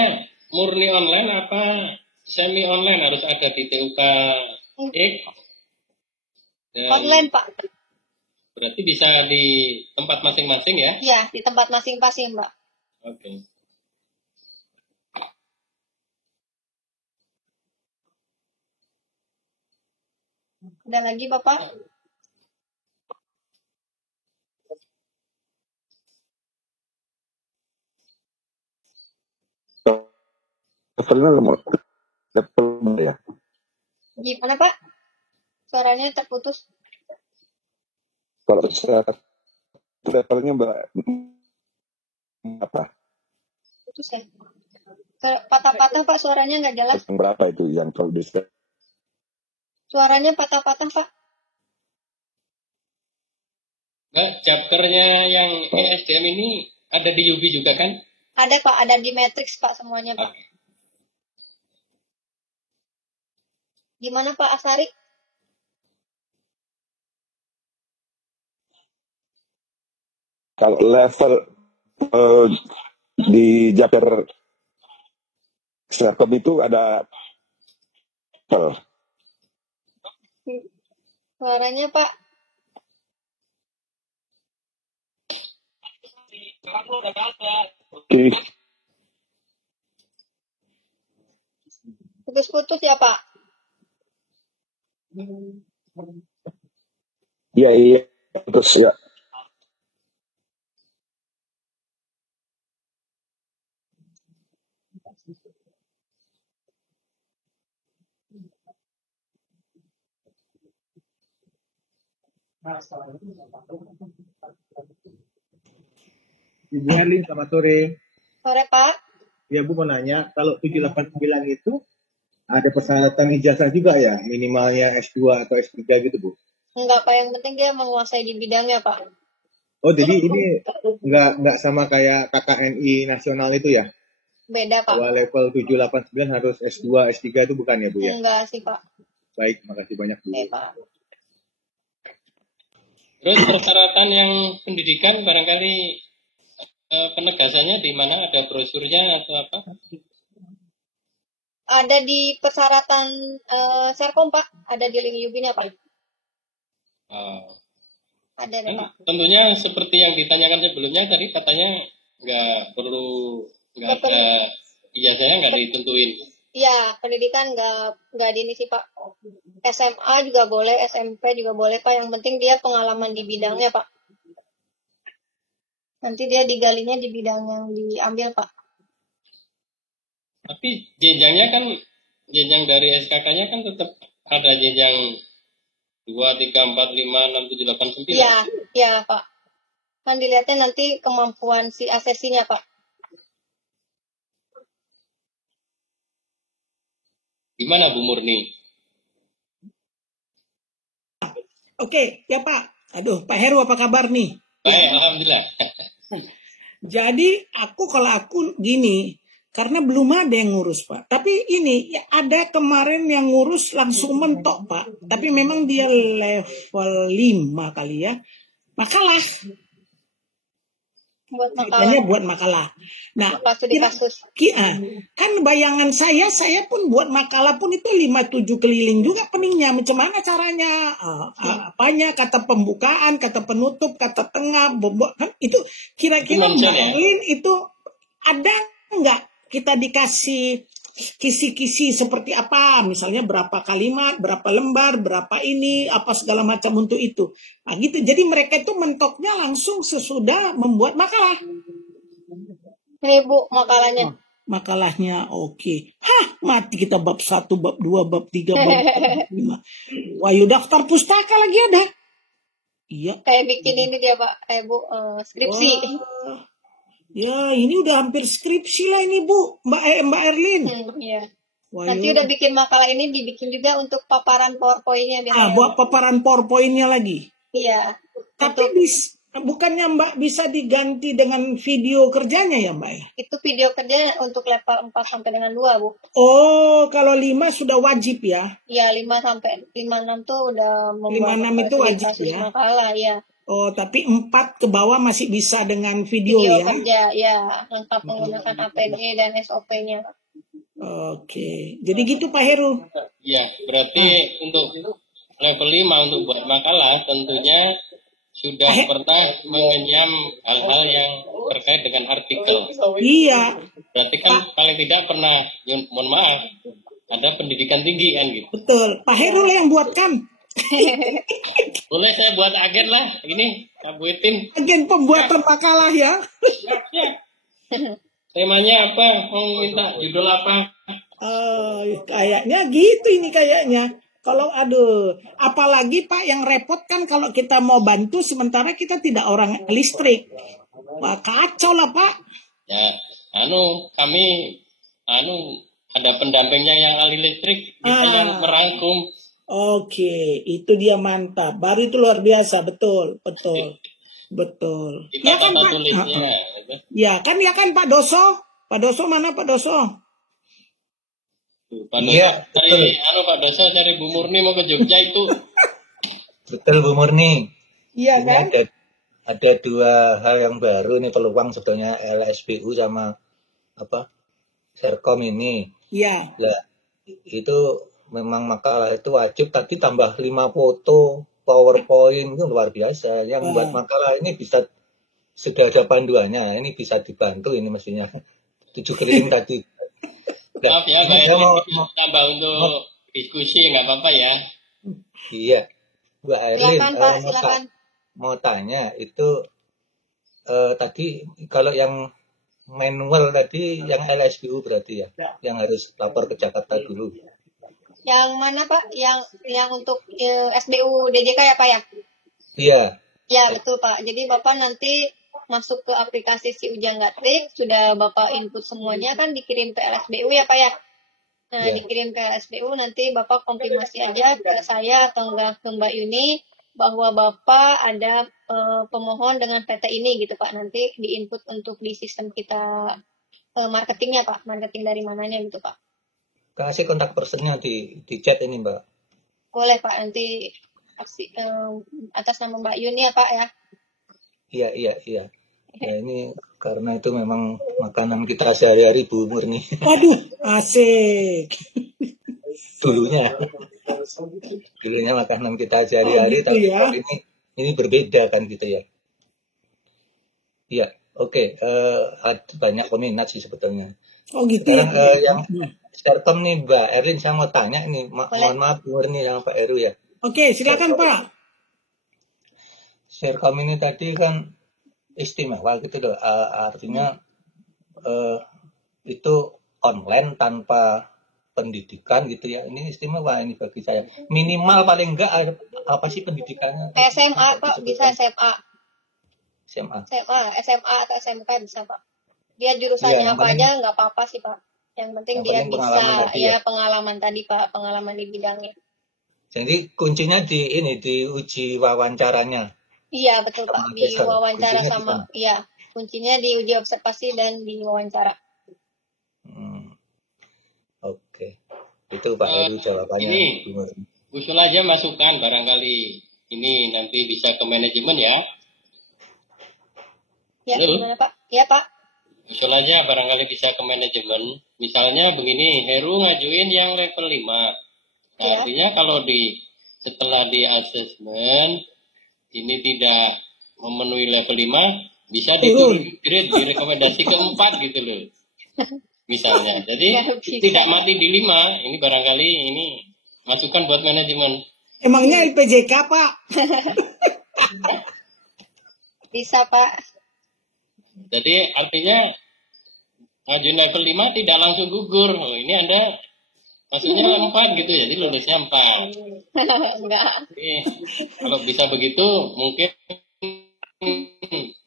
murni online apa semi online, harus ada di TUK X? Online, Pak. Berarti bisa di tempat masing-masing ya? Iya, di tempat masing-masing, Mbak. Oke. Ada lagi, Bapak? Levelnya ya? Gimana, Pak? Suaranya terputus. Kalau levelnya Mbak apa? Putus ya? Patah-patah, Pak, suaranya nggak jelas. Berapa itu yang kalau bisa? Suaranya patah-patah, Pak. Mbak, chapternya yang ESDM ini ada di UB juga kan? Ada, Pak. Ada di Matrix, Pak, semuanya, Pak. Okay. Gimana, Pak Asari? Kalau level Di Japer Serkom itu ada Suaranya Pak. Oke. Putus-putus ya Pak. Iya, terus ya. Ibu Herlin, selamat sore. Sore Pak. Ya Bu mau nanya, kalau 789 itu ada persyaratan ijazah juga ya, minimalnya S2 atau S3 gitu Bu? Enggak Pak, yang penting dia menguasai di bidangnya Pak. Oh jadi ini nggak sama kayak KKNI nasional itu ya? Beda Pak. Bahwa level 789 harus S2, S3 itu bukan ya Bu ya? Enggak sih Pak. Baik, makasih banyak Bu. Pak. Terus persyaratan yang pendidikan barangkali penegasannya di mana, ada brosurnya atau apa? Ada di persyaratan Serkom Pak, ada di link Yubinya Pak. Ada deh Pak. Tentunya seperti yang ditanyakan sebelumnya tadi katanya nggak ada ijazahnya nggak ditentuin. Iya, pendidikan nggak di ini sih Pak. SMA juga boleh, SMP juga boleh Pak. Yang penting dia pengalaman di bidangnya Pak. Nanti dia digalinya di bidang yang diambil Pak. Tapi jenjangnya kan, jenjang dari SKK-nya kan tetap ada jenjang 2, 3, 4, 5, 6, 7, 8, 9. Iya Pak. Kan dilihatnya nanti kemampuan si asesinya Pak. Gimana Bu Murni? Oke, ya Pak. Aduh, Pak Heru apa kabar nih? Baik, alhamdulillah. Jadi kalau aku gini, karena belum ada yang ngurus Pak. Tapi ini ya, ada kemarin yang ngurus langsung mentok Pak. Tapi memang dia level 5 kali ya. Makalah. Buat makalah. Nah, kan bayangan saya pun buat makalah pun itu 5-7 keliling juga peningnya. Macam mana caranya? Apanya? Kata pembukaan, kata penutup, kata tengah, bobot. Kan itu kira-kira Mbak Erlin itu ada nggak kita dikasih kisi-kisi seperti apa? Misalnya berapa kalimat, berapa lembar, berapa ini, apa segala macam untuk itu. Nah gitu. Jadi mereka itu mentoknya langsung sesudah membuat makalah. Ini Bu makalahnya. Makalahnya oke. Mati kita bab 1, bab 2, bab 3, bab 5. Wah, daftar pustaka lagi ada. Iya. Kayak bikin ini dia Pak, kayak Bu skripsi. Ya, ini udah hampir skripsi lah ini Bu, Mbak Erlin. Iya. Nanti udah bikin makalah ini dibikin juga untuk paparan PowerPoint-nya. Buat paparan PowerPoint-nya lagi. Iya. Tapi bukannya Mbak bisa diganti dengan video kerjanya ya Mbak? Itu video kerja untuk level 4 sampai dengan 2 Bu. Oh, kalau 5 sudah wajib ya? Iya, 5 sampai 56 tuh udah membuat 5-6 itu wajib ya? Makalah ya. Oh, tapi 4 ke bawah masih bisa dengan video ya? Kerja, ya. Lengkap menggunakan APD dan SOP-nya. Oke. Jadi gitu Pak Heru? Ya, berarti untuk level 5 untuk buat makalah tentunya sudah pernah mengenyam hal-hal yang terkait dengan artikel. Iya. Berarti kan paling tidak pernah, mohon maaf, ada pendidikan tinggi kan gitu. Betul. Pak Heru yang buatkan. Boleh saya buat agen lah, ini Pak Buitin. Agen pembuatan makalah ya. Temanya apa? Mau minta judul apa? Kayaknya gitu ini kayaknya. Kalau apalagi Pak yang repot kan kalau kita mau bantu sementara kita tidak orang listrik. Wah, kacau lah Pak. Ya, kami ada pendampingnya yang ahli listrik, kita yang merangkum. Oke, itu dia mantap. Baru itu luar biasa, betul. Kita Ya kan Pak? Tulisnya, ya kan Pak Doso? Pak Doso mana Pak Doso? Pak Doso cari Bu Murni mau ke Jogja itu. Betul Bu Murni. Iya kan? ada dua hal yang baru nih peluang sebetulnya LSPU sama apa Serkom ini. Iya. Lah itu memang makalah itu wajib, tapi tambah 5 foto PowerPoint itu luar biasa. Yang buat makalah ini bisa sudah ada panduannya, ini bisa dibantu ini mestinya 7 keliling tadi. Maaf ya, kalau ini tambah untuk diskusi nggak apa-apa ya. Iya, Mbak Erlin, Silakan Pak, silakan. mau tanya itu tadi kalau yang manual tadi yang LSPU berarti ya, yang harus lapor ke Jakarta dulu. Yang mana Pak? Yang untuk SBU DJK ya Pak ya? Iya. Ya betul Pak. Jadi Bapak nanti masuk ke aplikasi si Ujang Gatrik, sudah Bapak input semuanya kan dikirim ke LSBU ya Pak ya? Nah, dikirim ke LSBU, nanti Bapak konfirmasi aja ke saya atau enggak ke Mbak Yuni bahwa Bapak ada pemohon dengan PT ini gitu Pak. Nanti diinput untuk di sistem kita marketingnya Pak, marketing dari mananya gitu Pak. Kasih kontak personnya di chat ini Mbak. Boleh Pak, nanti atas nama Mbak Yuni ya Pak ya. Iya. Ya ini karena itu memang makanan kita sehari-hari Bu Murni. Waduh, asik. Dulunya makanan kita sehari-hari, gitu tapi ya. ini berbeda kan gitu ya. Iya, oke. Banyak peminat sih sebetulnya. Oh gitu Sekarang ya. yang Serkom nih Mbak Erin, saya mau tanya nih, mohon maaf Bu Murni sama Pak Heru ya. Oke, silakan Pak. Serkom ini tadi kan istimewa gitu loh, artinya itu online tanpa pendidikan gitu ya, ini istimewa ini bagi saya. Minimal paling enggak ada apa sih pendidikannya? SMA Pak, bisa SMA. SMA atau SMK bisa Pak. Dia jurusannya Iya, apa aja nggak apa-apa sih Pak. Yang penting yang dia penting bisa pengalaman tadi ya. pengalaman tadi Pak, pengalaman di bidangnya. Jadi kuncinya di uji wawancaranya. Iya betul Pak, di Profesor, wawancara kuncinya di sama sana. iya, kuncinya di uji observasi dan di wawancara. Oke, itu Pak Heru jawabannya. Ini usul aja masukan barangkali ini nanti bisa ke manajemen ya. Ya, gimana Pak? Ya Pak. Usul aja barangkali bisa ke manajemen. Misalnya begini, Heru ngajuin yang level 5. Nah, Ya. artinya kalau setelah di asesmen ini tidak memenuhi level 5, bisa diturun grade di rekomendasi ke-4 gitu loh. Misalnya. Jadi tidak mati di 5, ini barangkali ini masukan buat manajemen. Emangnya LPJK Pak? Bisa Pak. Jadi artinya ngajuin level 5 tidak langsung gugur. Oh, ini Anda maksudnya 4 gitu ya, jadi lulusnya 4. Enggak. Oke. Kalau bisa begitu mungkin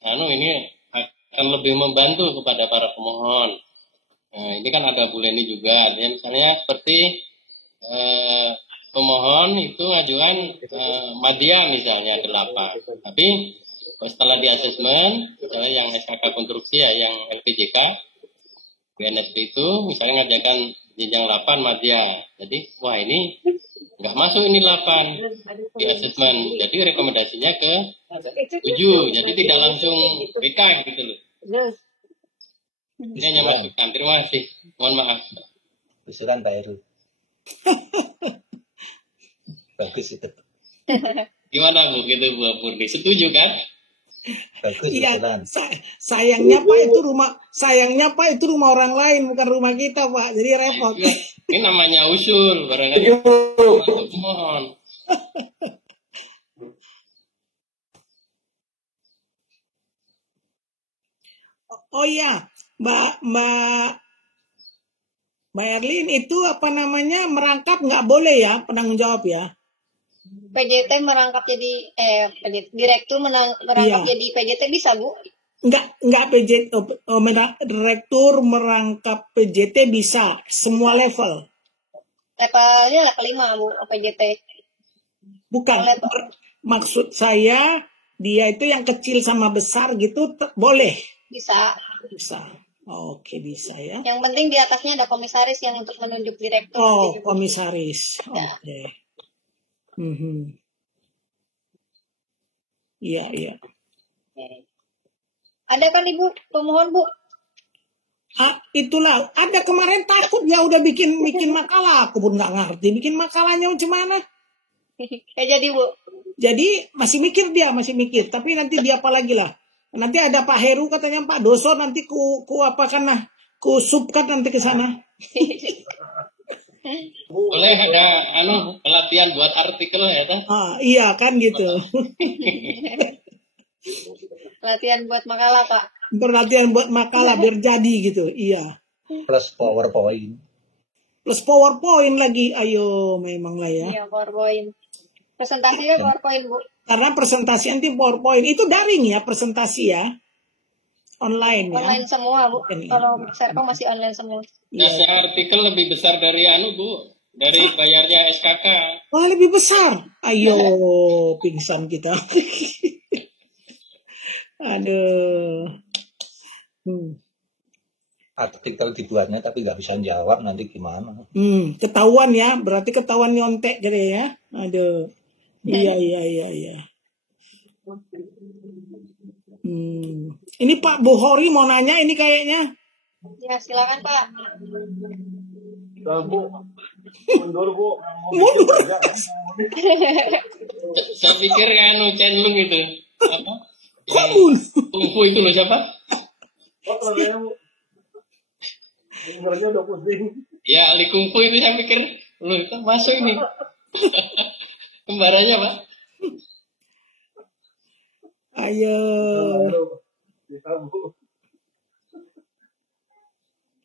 ini akan lebih membantu kepada para pemohon. Nah, ini kan ada Bu Leni juga. Ya, misalnya seperti pemohon itu ngajukan madya misalnya 8. Tapi setelah di asesmen, misalnya yang SKK konstruksi ya, yang LPJK, BNSP itu misalnya ngajakan jenjang 8 madya. Jadi, wah ini nggak masuk ini 8 di asesmen. Jadi rekomendasinya ke 7. Jadi tidak langsung BK gitu loh. Ini hanya masukan. Terima kasih. Mohon maaf. Usulan Pak Heru. Bagus itu. Gimana Bu? Gitu Bu Purni. Setuju kan? Bagus Iya, usulan. sayangnya Pak itu rumah orang lain bukan rumah kita Pak, jadi repot. Ini namanya usul. Barangkali mohon. Oh iya, Mbak Erlin itu apa namanya merangkap nggak boleh ya penanggung jawab ya? PJT merangkap jadi direktur merangkap jadi PJT bisa Bu? Enggak PJT, direktur merangkap PJT bisa semua level. Levelnya level 5 Bu, PJT. Bukan, maksud saya dia itu yang kecil sama besar gitu boleh. Bisa. Oke, bisa ya. Yang penting di atasnya ada komisaris yang untuk menunjuk direktur. Oh, komisaris. Oke. Iya. Ada kan Ibu pemohon Bu? Itulah, ada kemarin takut dia udah bikin makalah, aku pun nggak ngerti bikin makalahnya macam mana. Jadi Bu. Jadi masih mikir, tapi nanti dia apa lagi lah. Nanti ada Pak Heru katanya Pak Doso nanti ku apakan lah, ku subkan nanti ke sana. Boleh ada pelatihan buat artikel ya toh? Iya kan gitu. Pelatihan buat makalah Pak. Pelatihan buat makalah biar jadi gitu. Iya. Plus PowerPoint. Plus PowerPoint lagi, ayo memang lah ya. Iya PowerPoint. Presentasinya PowerPoint Bu. Karena presentasi nanti PowerPoint itu daring ya presentasi ya. Online ya. Online semua Bu. Kalau Serkom masih online semua. Jasa artikel lebih besar dari Bu. Dari bayarnya SKK. Wah lebih besar. Ayo pingsan kita. Aduh. Artikel dibuatnya tapi nggak bisa jawab nanti gimana? Ketahuan ya. Berarti ketahuan nyontek gitu ya. Aduh. Iya. Ini Pak Buhori mau nanya ini kayaknya. Ya silakan Pak. Bu, mundur Bu. Mundur. Saya pikir Cenlung itu apa? Kungfu itu loh siapa? Namanya Bu. Dengarnya udah pusing. Ya ahli kungfu itu saya pikir loh itu masuk ini. Kembarannya Pak. Ayo.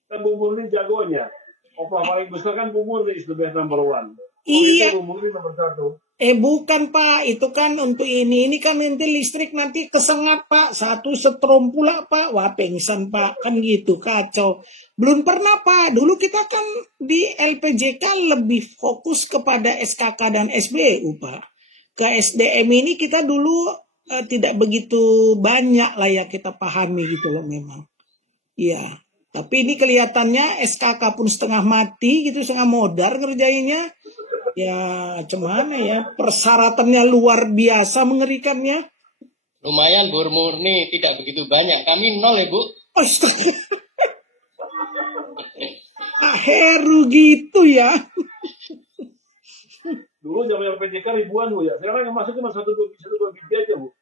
Kan Bu Murni jagonya. Opera paling besar kan Bu Murni is the best number one. Iya. Bu Murni nomor 1. Bukan Pak, itu kan untuk ini kan nanti listrik nanti kesengat Pak, satu setrum pula Pak, wah pengsan Pak, kan gitu kacau. Belum pernah Pak, dulu kita kan di LPJK lebih fokus kepada SKK dan SBU Pak. Ke SDM ini kita dulu tidak begitu banyak lah ya kita pahami gitu loh memang. Iya, tapi ini kelihatannya SKK pun setengah mati gitu, setengah modar ngerjainnya. Ya, cuman ya persyaratannya luar biasa mengerikannya. Lumayan Bu Murni, tidak begitu banyak. Kami 0 ya Bu. Astaga. Heru gitu ya. Dulu zaman LPJK ribuan Bu ya. Sekarang yang masuk cuma 1-2 biji aja Bu.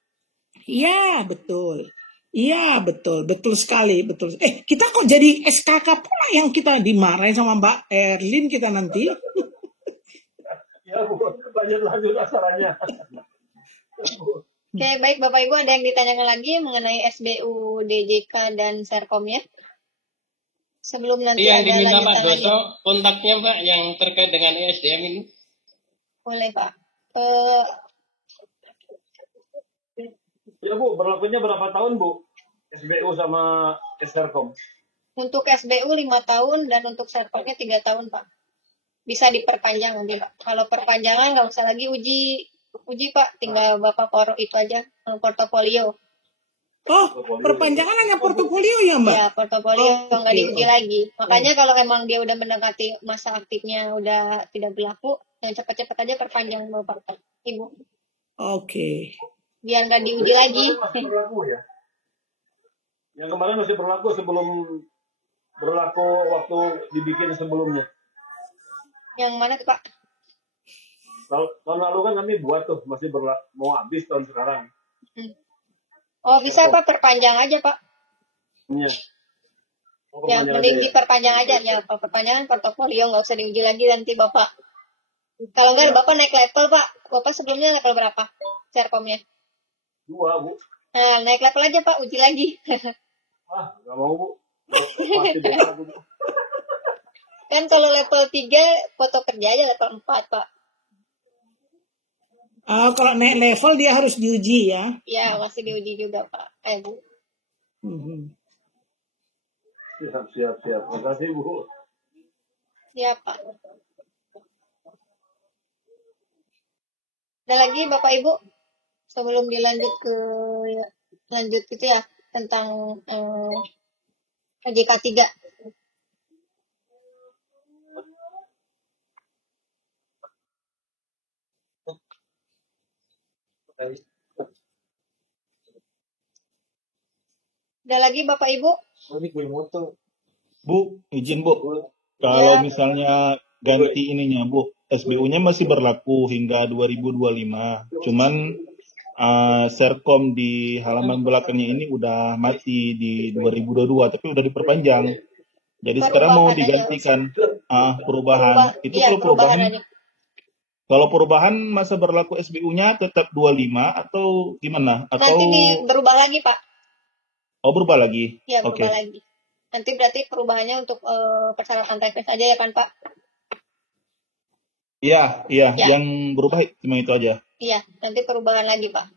Iya, betul. Iya, betul sekali, betul. Kita kok jadi SKK pula yang kita dimarahin sama Mbak Erlin kita nanti. Ya Bu, lanjut acaranya. Oke, baik Bapak Ibu, ada yang ditanyakan lagi mengenai SBU, DJK, dan Serkom ya? Sebelum nanti yang ada diminta lanjutan Pak Doso, kontaknya Pak yang terkait dengan ESDM ini. Boleh Pak. Ya Bu, berlakunya berapa tahun Bu? SBU sama Serkom? Untuk SBU 5 tahun dan untuk Serkomnya 3 tahun Pak. Bisa diperpanjang nanti Pak. Kalau perpanjangan nggak usah lagi uji Pak, tinggal Bapak itu aja, portofolio. Oh, perpanjangan hanya portofolio ya Mbak? Ya, portofolio nggak diuji lagi. Makanya kalau emang dia udah mendekati masa aktifnya udah tidak berlaku, yang cepat-cepat aja perpanjang Bapak Ibu. Oke. Biar nggak diuji lagi. Masih berlaku ya? Yang kemarin masih berlaku sebelum berlaku waktu dibikin sebelumnya. Yang mana tuh Pak? Tahun lalu kan kami buat tuh, masih mau habis tahun sekarang. Oh bisa Pak, perpanjang aja Pak. Iya. Ya, mending diperpanjang aja ya Pak. Perpanjangan portofolio nggak usah diuji lagi nanti Bapak. Kalau nggak Bapak naik level Pak. Bapak sebelumnya level berapa? Serkomnya? 2 Bu. Nah, naik level aja Pak, uji lagi. Nggak mau Bu. Masih besar Bu. Kan kalau level 3 foto kerja aja level 4 Pak. Kalau naik level dia harus diuji ya? Ya masih diuji juga Pak. Bu. Siap. Terima kasih Bu. Siap Pak. Ada lagi Bapak Ibu? Sebelum dilanjut lanjut gitu ya tentang JK 3. Ada lagi Bapak Ibu? Bu, izin Bu. Kalau Ya, misalnya ganti ininya Bu, SBU-nya masih berlaku hingga 2025. Cuman Serkom di halaman belakangnya ini udah mati di 2022, tapi udah diperpanjang. Jadi sekarang mau perubahan aja. digantikan perubahan. Itu Iya, kalau perubahan perubahan, aja. kalau perubahan masa berlaku SBU-nya tetap 25 atau gimana? Atau Nanti berubah lagi Pak. berubah lagi? Iya, Oke. berubah lagi. Nanti berarti perubahannya untuk persyaratan teknis aja ya kan Pak? Iya, Ya, yang berubah cuma itu aja. iya. Nanti perubahan lagi Pak.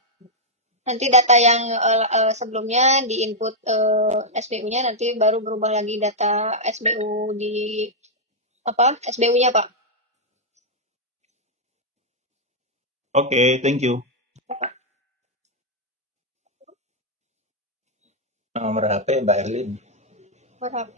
Nanti data yang sebelumnya di input SBU-nya nanti baru berubah lagi data SBU di SBU-nya Pak. Oke, thank you. Nomor HP Mbak Erlin. Per HP.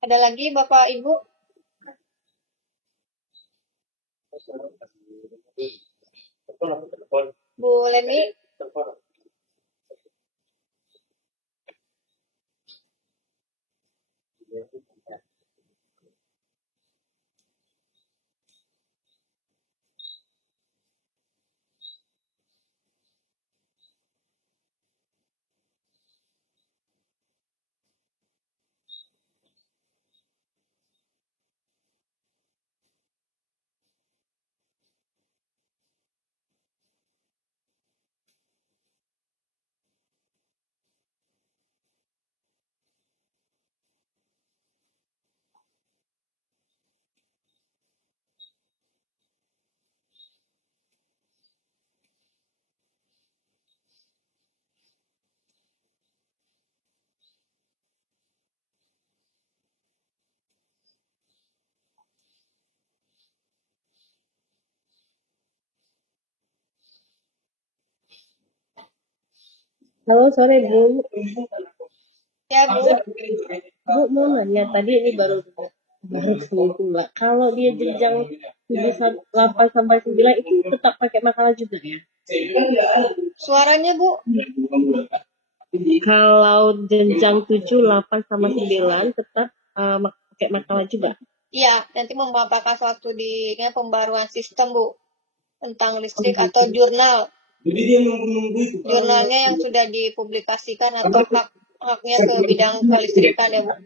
Ada lagi Bapak Ibu? Bu Leni? Halo, sore Bu. Ya Bu. Bu mau nanya, tadi ini baru itu Mbak. Kalau dia jenjang 8 sampai 9 itu tetap pakai makalah juga ya? Suaranya Bu? Kalau jenjang 7, 8 sama 9 tetap pakai makalah juga? Iya, nanti membapakas waktu di pembaruan sistem Bu tentang listrik atau jurnal. Jurnalnya yang sudah dipublikasikan atau haknya ke bidang kelistrikan ya Bu.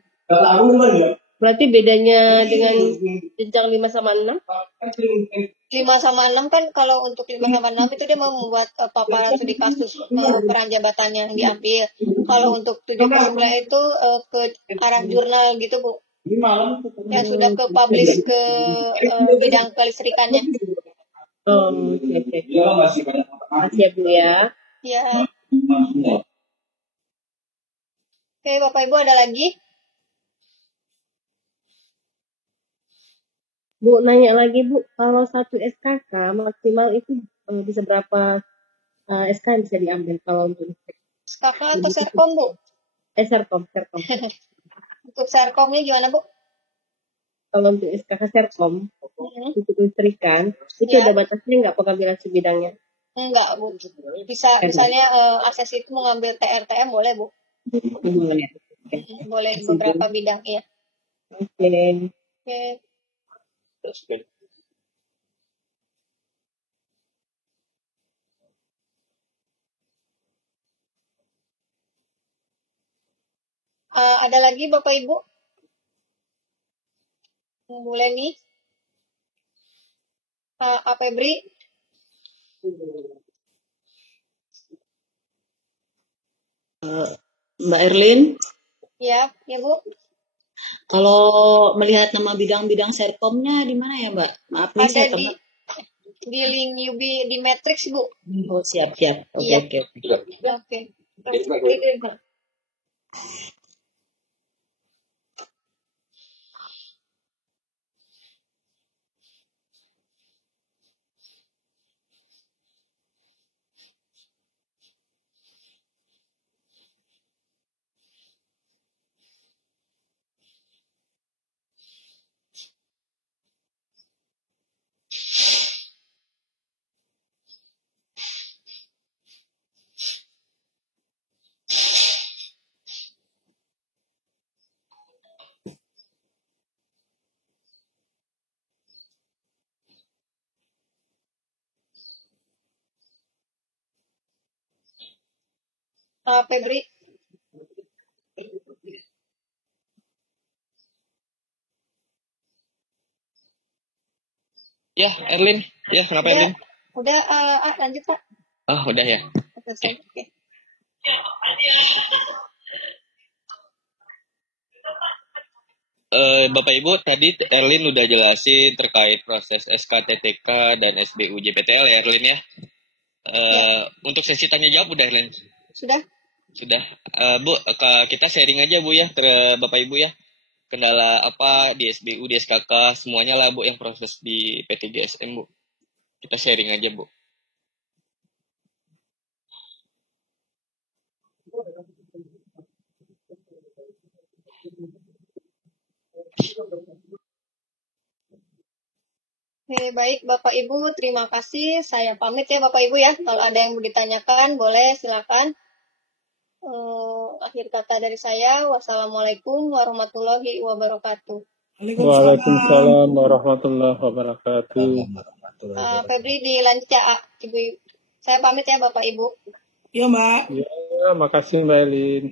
Berarti bedanya dengan jenjang 5 sama 6? 5 sama 6 kan kalau untuk 5 sama 6 itu dia mau membuat paparan studi kasus peran jabatan yang diambil. Kalau untuk 7 ke 9 itu ke arah jurnal gitu Bu. Yang sudah ke publish ke bidang kelistrikannya. Oke. Makasih ya Bu ya. Ya. Oke, Bapak Ibu ada lagi? Bu, nanya lagi Bu, kalau satu SKK maksimal itu bisa berapa SK yang bisa diambil kalau untuk listrik? SKK atau Serkom Bu? Serkom. Untuk Serkomnya gimana Bu? Kalau untuk SKK Serkom, untuk listrikan, itu ada batasnya nggak pengambilan sebidangnya? Enggak Bu. Bisa misalnya akses itu mengambil TRTM boleh Bu? Boleh beberapa bidang ya. Oke. Ada lagi Bapak Ibu? Bu Leni? Febri? Mbak Erlin? Ya Bu. Kalau melihat nama bidang-bidang Serkomnya di mana ya Mbak? Maaf nih Ada di link UB di Matrix Bu. Oh siap. Oke. Febri. Ya, Erlin. Ya, kenapa Udah, Erlin? udah lanjut Kak. Udah ya. Selesai. Oke. Bapak Ibu, tadi Erlin udah jelasin terkait proses SKTTK dan SBU JPTL ya Erlin ya. Untuk sesi tanya jawab udah Erlin? Sudah. Sudah. Bu, kita sharing aja Bu ya ke Bapak Ibu ya. Kendala apa di SBU, di SKK, semuanya lah Bu yang proses di PTGSM Bu. Kita sharing aja Bu. Oke, baik Bapak Ibu, terima kasih. Saya pamit ya Bapak Ibu ya. Kalau ada yang mau ditanyakan, boleh silakan. Akhir kata dari saya, wassalamualaikum warahmatullahi wabarakatuh. Waalaikumsalam warahmatullahi wabarakatuh. Febri dilanjut ya, Ibu. Saya pamit ya Bapak Ibu. Iya Mbak. Ya, makasih Mbak Elin.